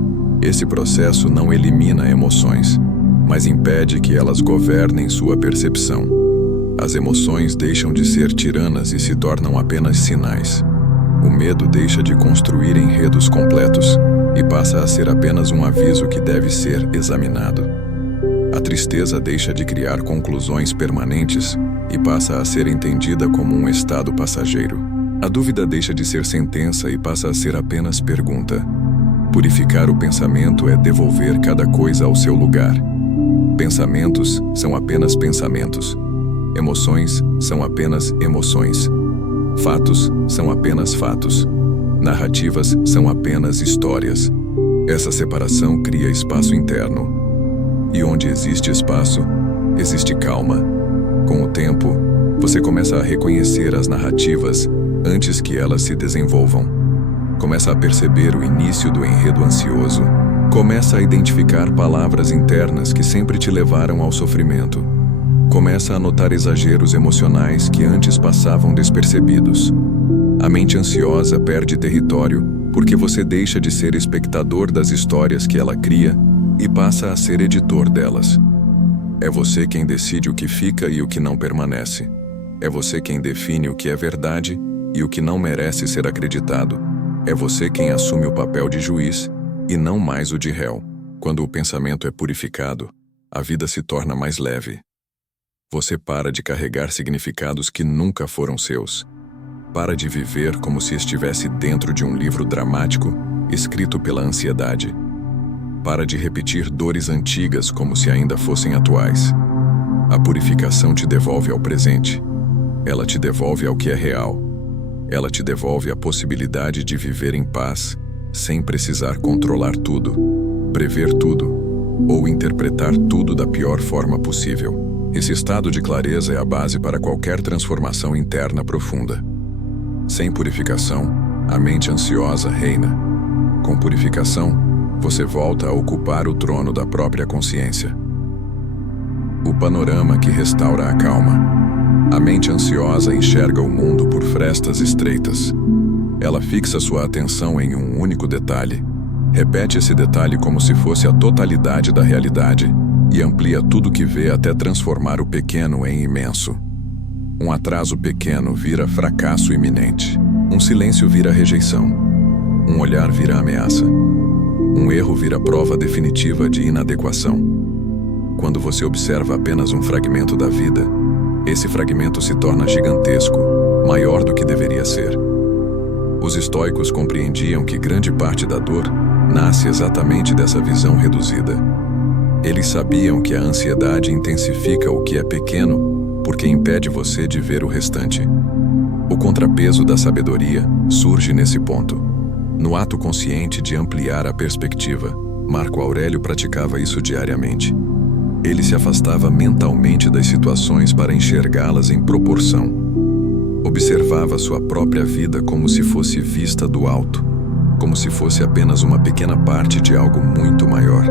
Esse processo não elimina emoções, mas impede que elas governem sua percepção. As emoções deixam de ser tiranas e se tornam apenas sinais. O medo deixa de construir enredos completos e passa a ser apenas um aviso que deve ser examinado. A tristeza deixa de criar conclusões permanentes e passa a ser entendida como um estado passageiro. A dúvida deixa de ser sentença e passa a ser apenas pergunta. Purificar o pensamento é devolver cada coisa ao seu lugar. Pensamentos são apenas pensamentos. Emoções são apenas emoções. Fatos são apenas fatos. Narrativas são apenas histórias. Essa separação cria espaço interno. E onde existe espaço, existe calma. Com o tempo, você começa a reconhecer as narrativas antes que elas se desenvolvam. Começa a perceber o início do enredo ansioso. Começa a identificar palavras internas que sempre te levaram ao sofrimento. Começa a notar exageros emocionais que antes passavam despercebidos. A mente ansiosa perde território porque você deixa de ser espectador das histórias que ela cria e passa a ser editor delas. É você quem decide o que fica e o que não permanece. É você quem define o que é verdade e o que não merece ser acreditado. É você quem assume o papel de juiz e não mais o de réu. Quando o pensamento é purificado, a vida se torna mais leve. Você para de carregar significados que nunca foram seus. Para de viver como se estivesse dentro de um livro dramático escrito pela ansiedade. Para de repetir dores antigas como se ainda fossem atuais. A purificação te devolve ao presente. Ela te devolve ao que é real. Ela te devolve a possibilidade de viver em paz, sem precisar controlar tudo, prever tudo, ou interpretar tudo da pior forma possível. Esse estado de clareza é a base para qualquer transformação interna profunda. Sem purificação, a mente ansiosa reina. Com purificação, você volta a ocupar o trono da própria consciência. O panorama que restaura a calma. A mente ansiosa enxerga o mundo por frestas estreitas. Ela fixa sua atenção em um único detalhe, repete esse detalhe como se fosse a totalidade da realidade e amplia tudo que vê até transformar o pequeno em imenso. Um atraso pequeno vira fracasso iminente. Um silêncio vira rejeição. Um olhar vira ameaça. Um erro vira prova definitiva de inadequação. Quando você observa apenas um fragmento da vida, esse fragmento se torna gigantesco, maior do que deveria ser. Os estoicos compreendiam que grande parte da dor nasce exatamente dessa visão reduzida. Eles sabiam que a ansiedade intensifica o que é pequeno porque impede você de ver o restante. O contrapeso da sabedoria surge nesse ponto. No ato consciente de ampliar a perspectiva, Marco Aurélio praticava isso diariamente. Ele se afastava mentalmente das situações para enxergá-las em proporção. Observava sua própria vida como se fosse vista do alto, como se fosse apenas uma pequena parte de algo muito maior.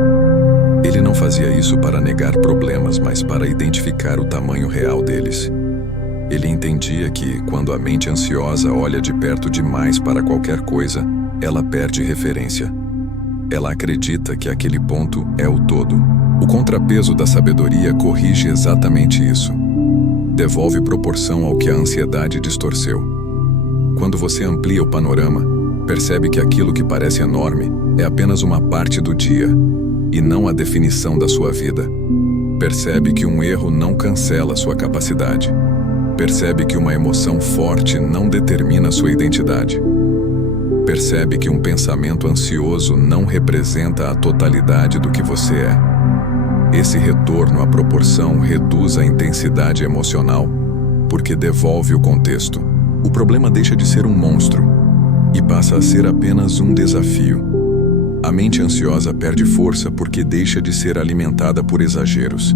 Ele não fazia isso para negar problemas, mas para identificar o tamanho real deles. Ele entendia que, quando a mente ansiosa olha de perto demais para qualquer coisa, ela perde referência. Ela acredita que aquele ponto é o todo. O contrapeso da sabedoria corrige exatamente isso. Devolve proporção ao que a ansiedade distorceu. Quando você amplia o panorama, percebe que aquilo que parece enorme é apenas uma parte do dia, e não a definição da sua vida. Percebe que um erro não cancela sua capacidade. Percebe que uma emoção forte não determina sua identidade. Percebe que um pensamento ansioso não representa a totalidade do que você é. Esse retorno à proporção reduz a intensidade emocional, porque devolve o contexto. O problema deixa de ser um monstro e passa a ser apenas um desafio. A mente ansiosa perde força porque deixa de ser alimentada por exageros.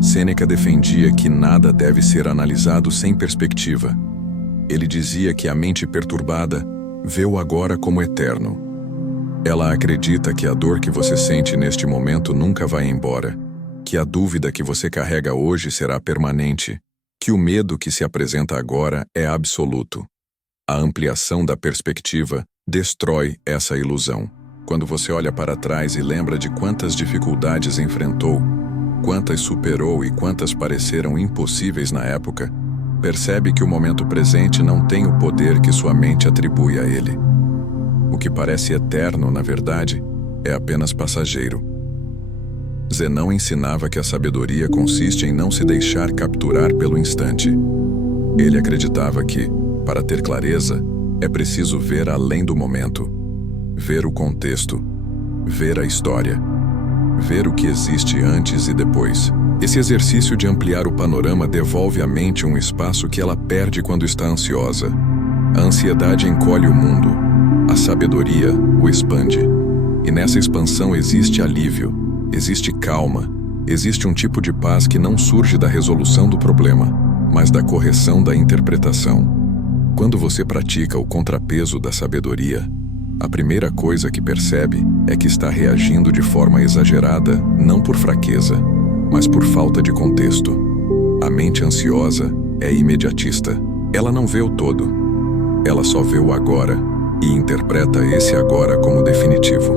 Sêneca defendia que nada deve ser analisado sem perspectiva. Ele dizia que a mente perturbada vê o agora como eterno. Ela acredita que a dor que você sente neste momento nunca vai embora, que a dúvida que você carrega hoje será permanente, que o medo que se apresenta agora é absoluto. A ampliação da perspectiva destrói essa ilusão. Quando você olha para trás e lembra de quantas dificuldades enfrentou, quantas superou e quantas pareceram impossíveis na época, percebe que o momento presente não tem o poder que sua mente atribui a ele. O que parece eterno, na verdade, é apenas passageiro. Zenão ensinava que a sabedoria consiste em não se deixar capturar pelo instante. Ele acreditava que, para ter clareza, é preciso ver além do momento, ver o contexto, ver a história, ver o que existe antes e depois. Esse exercício de ampliar o panorama devolve à mente um espaço que ela perde quando está ansiosa. A ansiedade encolhe o mundo, a sabedoria o expande. E nessa expansão existe alívio, existe calma, existe um tipo de paz que não surge da resolução do problema, mas da correção da interpretação. Quando você pratica o contrapeso da sabedoria, a primeira coisa que percebe é que está reagindo de forma exagerada, não por fraqueza, mas por falta de contexto. A mente ansiosa é imediatista. Ela não vê o todo. Ela só vê o agora e interpreta esse agora como definitivo.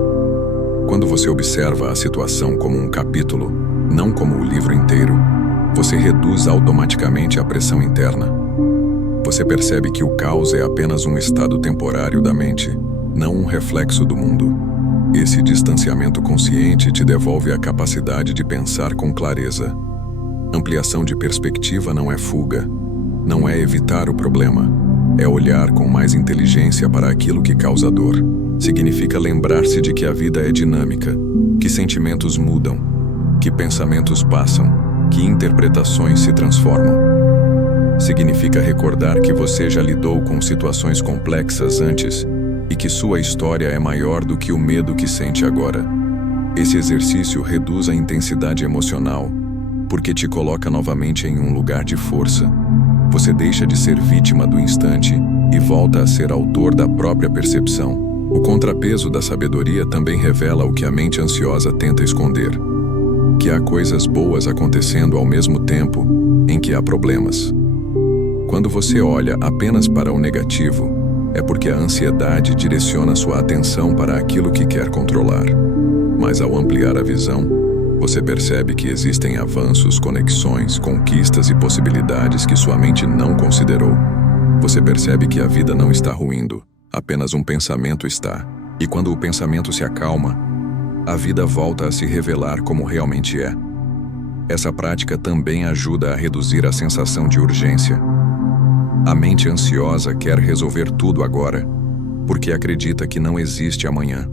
Quando você observa a situação como um capítulo, não como o livro inteiro, você reduz automaticamente a pressão interna. Você percebe que o caos é apenas um estado temporário da mente, não um reflexo do mundo. Esse distanciamento consciente te devolve a capacidade de pensar com clareza. Ampliação de perspectiva não é fuga, não é evitar o problema, é olhar com mais inteligência para aquilo que causa dor. Significa lembrar-se de que a vida é dinâmica, que sentimentos mudam, que pensamentos passam, que interpretações se transformam. Significa recordar que você já lidou com situações complexas antes e que sua história é maior do que o medo que sente agora. Esse exercício reduz a intensidade emocional, porque te coloca novamente em um lugar de força. Você deixa de ser vítima do instante e volta a ser autor da própria percepção. O contrapeso da sabedoria também revela o que a mente ansiosa tenta esconder: que há coisas boas acontecendo ao mesmo tempo em que há problemas. Quando você olha apenas para o negativo, é porque a ansiedade direciona sua atenção para aquilo que quer controlar. Mas ao ampliar a visão, você percebe que existem avanços, conexões, conquistas e possibilidades que sua mente não considerou. Você percebe que a vida não está ruindo, apenas um pensamento está. E quando o pensamento se acalma, a vida volta a se revelar como realmente é. Essa prática também ajuda a reduzir a sensação de urgência. A mente ansiosa quer resolver tudo agora, porque acredita que não existe amanhã.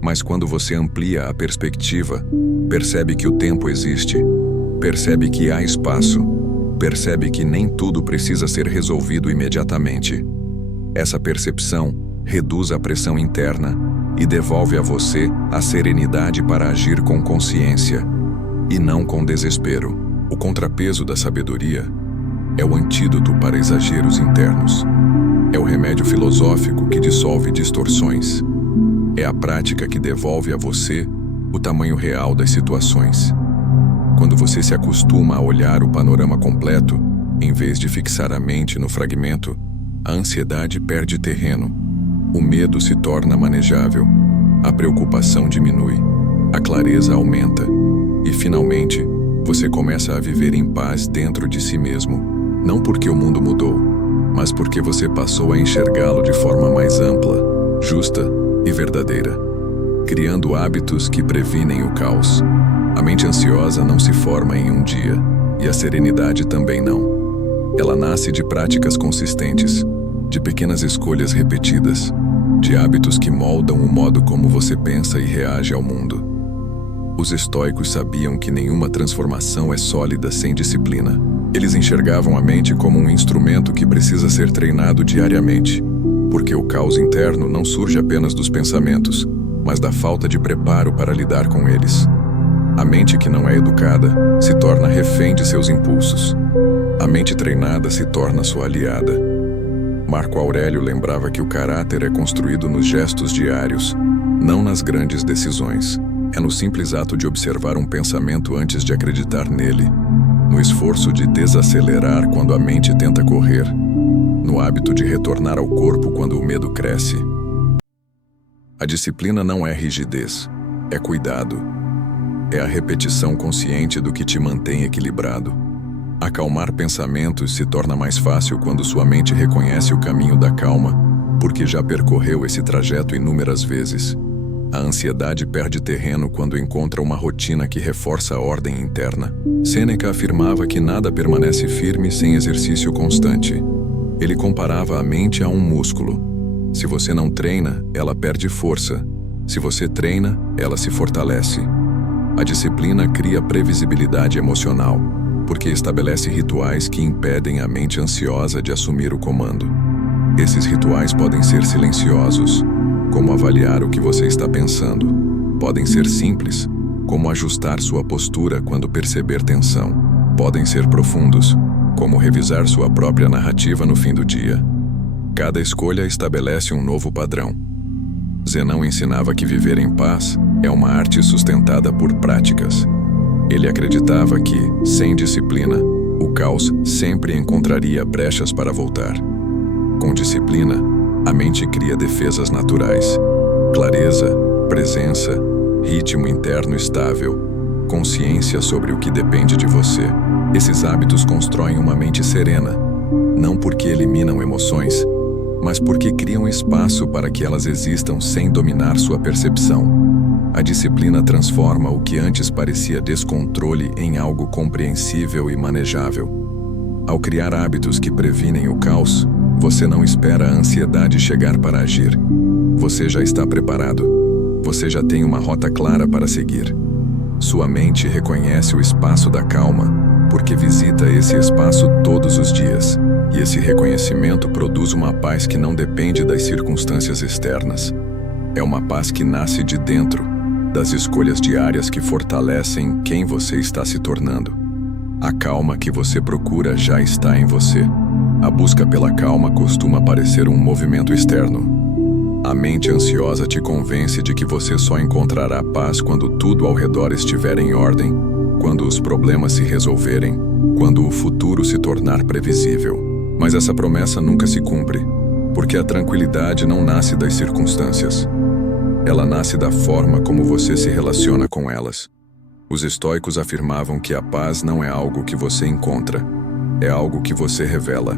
Mas quando você amplia a perspectiva, percebe que o tempo existe, percebe que há espaço, percebe que nem tudo precisa ser resolvido imediatamente. Essa percepção reduz a pressão interna e devolve a você a serenidade para agir com consciência e não com desespero. O contrapeso da sabedoria é o antídoto para exageros internos. É o remédio filosófico que dissolve distorções. É a prática que devolve a você o tamanho real das situações. Quando você se acostuma a olhar o panorama completo, em vez de fixar a mente no fragmento, a ansiedade perde terreno, o medo se torna manejável, a preocupação diminui, a clareza aumenta e, finalmente, você começa a viver em paz dentro de si mesmo, não porque o mundo mudou, mas porque você passou a enxergá-lo de forma mais ampla, justa e verdadeira, criando hábitos que previnem o caos. A mente ansiosa não se forma em um dia, e a serenidade também não. Ela nasce de práticas consistentes, de pequenas escolhas repetidas, de hábitos que moldam o modo como você pensa e reage ao mundo. Os estoicos sabiam que nenhuma transformação é sólida sem disciplina. Eles enxergavam a mente como um instrumento que precisa ser treinado diariamente, porque o caos interno não surge apenas dos pensamentos, mas da falta de preparo para lidar com eles. A mente que não é educada se torna refém de seus impulsos. A mente treinada se torna sua aliada. Marco Aurélio lembrava que o caráter é construído nos gestos diários, não nas grandes decisões. É no simples ato de observar um pensamento antes de acreditar nele, no esforço de desacelerar quando a mente tenta correr, no hábito de retornar ao corpo quando o medo cresce. A disciplina não é rigidez, é cuidado. É a repetição consciente do que te mantém equilibrado. Acalmar pensamentos se torna mais fácil quando sua mente reconhece o caminho da calma, porque já percorreu esse trajeto inúmeras vezes. A ansiedade perde terreno quando encontra uma rotina que reforça a ordem interna. Sêneca afirmava que nada permanece firme sem exercício constante. Ele comparava a mente a um músculo. Se você não treina, ela perde força. Se você treina, ela se fortalece. A disciplina cria previsibilidade emocional, porque estabelece rituais que impedem a mente ansiosa de assumir o comando. Esses rituais podem ser silenciosos, como avaliar o que você está pensando. Podem ser simples, como ajustar sua postura quando perceber tensão. Podem ser profundos, como revisar sua própria narrativa no fim do dia. Cada escolha estabelece um novo padrão. Zenão ensinava que viver em paz é uma arte sustentada por práticas. Ele acreditava que, sem disciplina, o caos sempre encontraria brechas para voltar. Com disciplina, a mente cria defesas naturais: clareza, presença, ritmo interno estável, consciência sobre o que depende de você. Esses hábitos constroem uma mente serena, não porque eliminam emoções, mas porque criam espaço para que elas existam sem dominar sua percepção. A disciplina transforma o que antes parecia descontrole em algo compreensível e manejável. Ao criar hábitos que previnem o caos, você não espera a ansiedade chegar para agir. Você já está preparado. Você já tem uma rota clara para seguir. Sua mente reconhece o espaço da calma, porque visita esse espaço todos os dias, e esse reconhecimento produz uma paz que não depende das circunstâncias externas. É uma paz que nasce de dentro, das escolhas diárias que fortalecem quem você está se tornando. A calma que você procura já está em você. A busca pela calma costuma parecer um movimento externo. A mente ansiosa te convence de que você só encontrará paz quando tudo ao redor estiver em ordem, quando os problemas se resolverem, quando o futuro se tornar previsível. Mas essa promessa nunca se cumpre, porque a tranquilidade não nasce das circunstâncias. Ela nasce da forma como você se relaciona com elas. Os estoicos afirmavam que a paz não é algo que você encontra, é algo que você revela.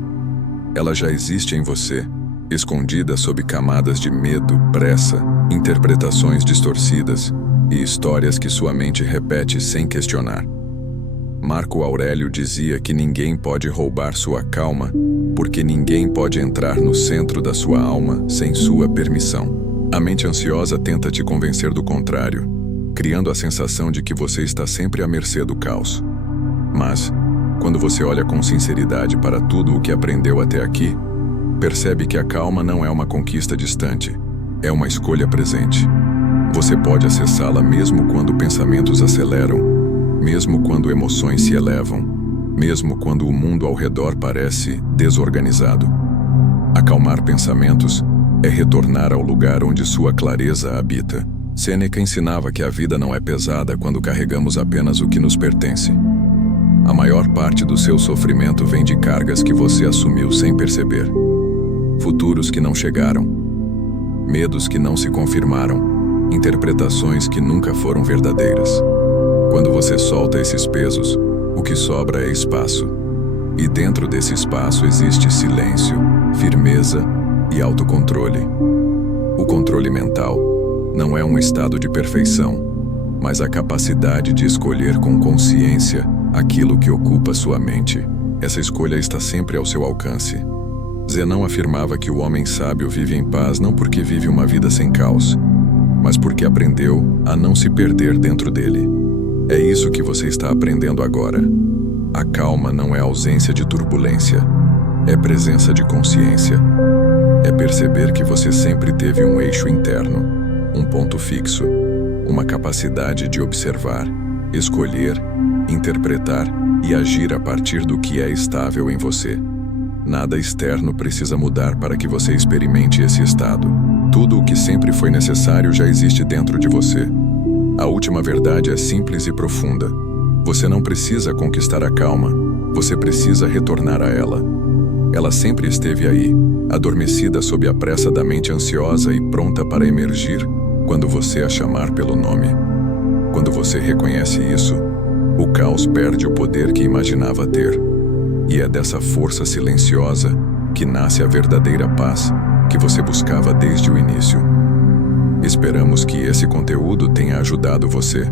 Ela já existe em você, escondida sob camadas de medo, pressa, interpretações distorcidas e histórias que sua mente repete sem questionar. Marco Aurélio dizia que ninguém pode roubar sua calma, porque ninguém pode entrar no centro da sua alma sem sua permissão. A mente ansiosa tenta te convencer do contrário, criando a sensação de que você está sempre à mercê do caos. Mas, quando você olha com sinceridade para tudo o que aprendeu até aqui, percebe que a calma não é uma conquista distante, é uma escolha presente. Você pode acessá-la mesmo quando pensamentos aceleram, mesmo quando emoções se elevam, mesmo quando o mundo ao redor parece desorganizado. Acalmar pensamentos é retornar ao lugar onde sua clareza habita. Sêneca ensinava que a vida não é pesada quando carregamos apenas o que nos pertence. A maior parte do seu sofrimento vem de cargas que você assumiu sem perceber. Futuros que não chegaram, medos que não se confirmaram, interpretações que nunca foram verdadeiras. Quando você solta esses pesos, o que sobra é espaço. E dentro desse espaço existe silêncio, firmeza e autocontrole. O controle mental não é um estado de perfeição, mas a capacidade de escolher com consciência aquilo que ocupa sua mente. Essa escolha está sempre ao seu alcance. Zenão afirmava que o homem sábio vive em paz não porque vive uma vida sem caos, mas porque aprendeu a não se perder dentro dele. É isso que você está aprendendo agora. A calma não é ausência de turbulência, é presença de consciência. É perceber que você sempre teve um eixo interno, um ponto fixo, uma capacidade de observar, escolher, interpretar e agir a partir do que é estável em você. Nada externo precisa mudar para que você experimente esse estado. Tudo o que sempre foi necessário já existe dentro de você. A última verdade é simples e profunda. Você não precisa conquistar a calma, você precisa retornar a ela. Ela sempre esteve aí, adormecida sob a pressa da mente ansiosa e pronta para emergir quando você a chamar pelo nome. Quando você reconhece isso, o caos perde o poder que imaginava ter. E é dessa força silenciosa que nasce a verdadeira paz que você buscava desde o início. Esperamos que esse conteúdo tenha ajudado você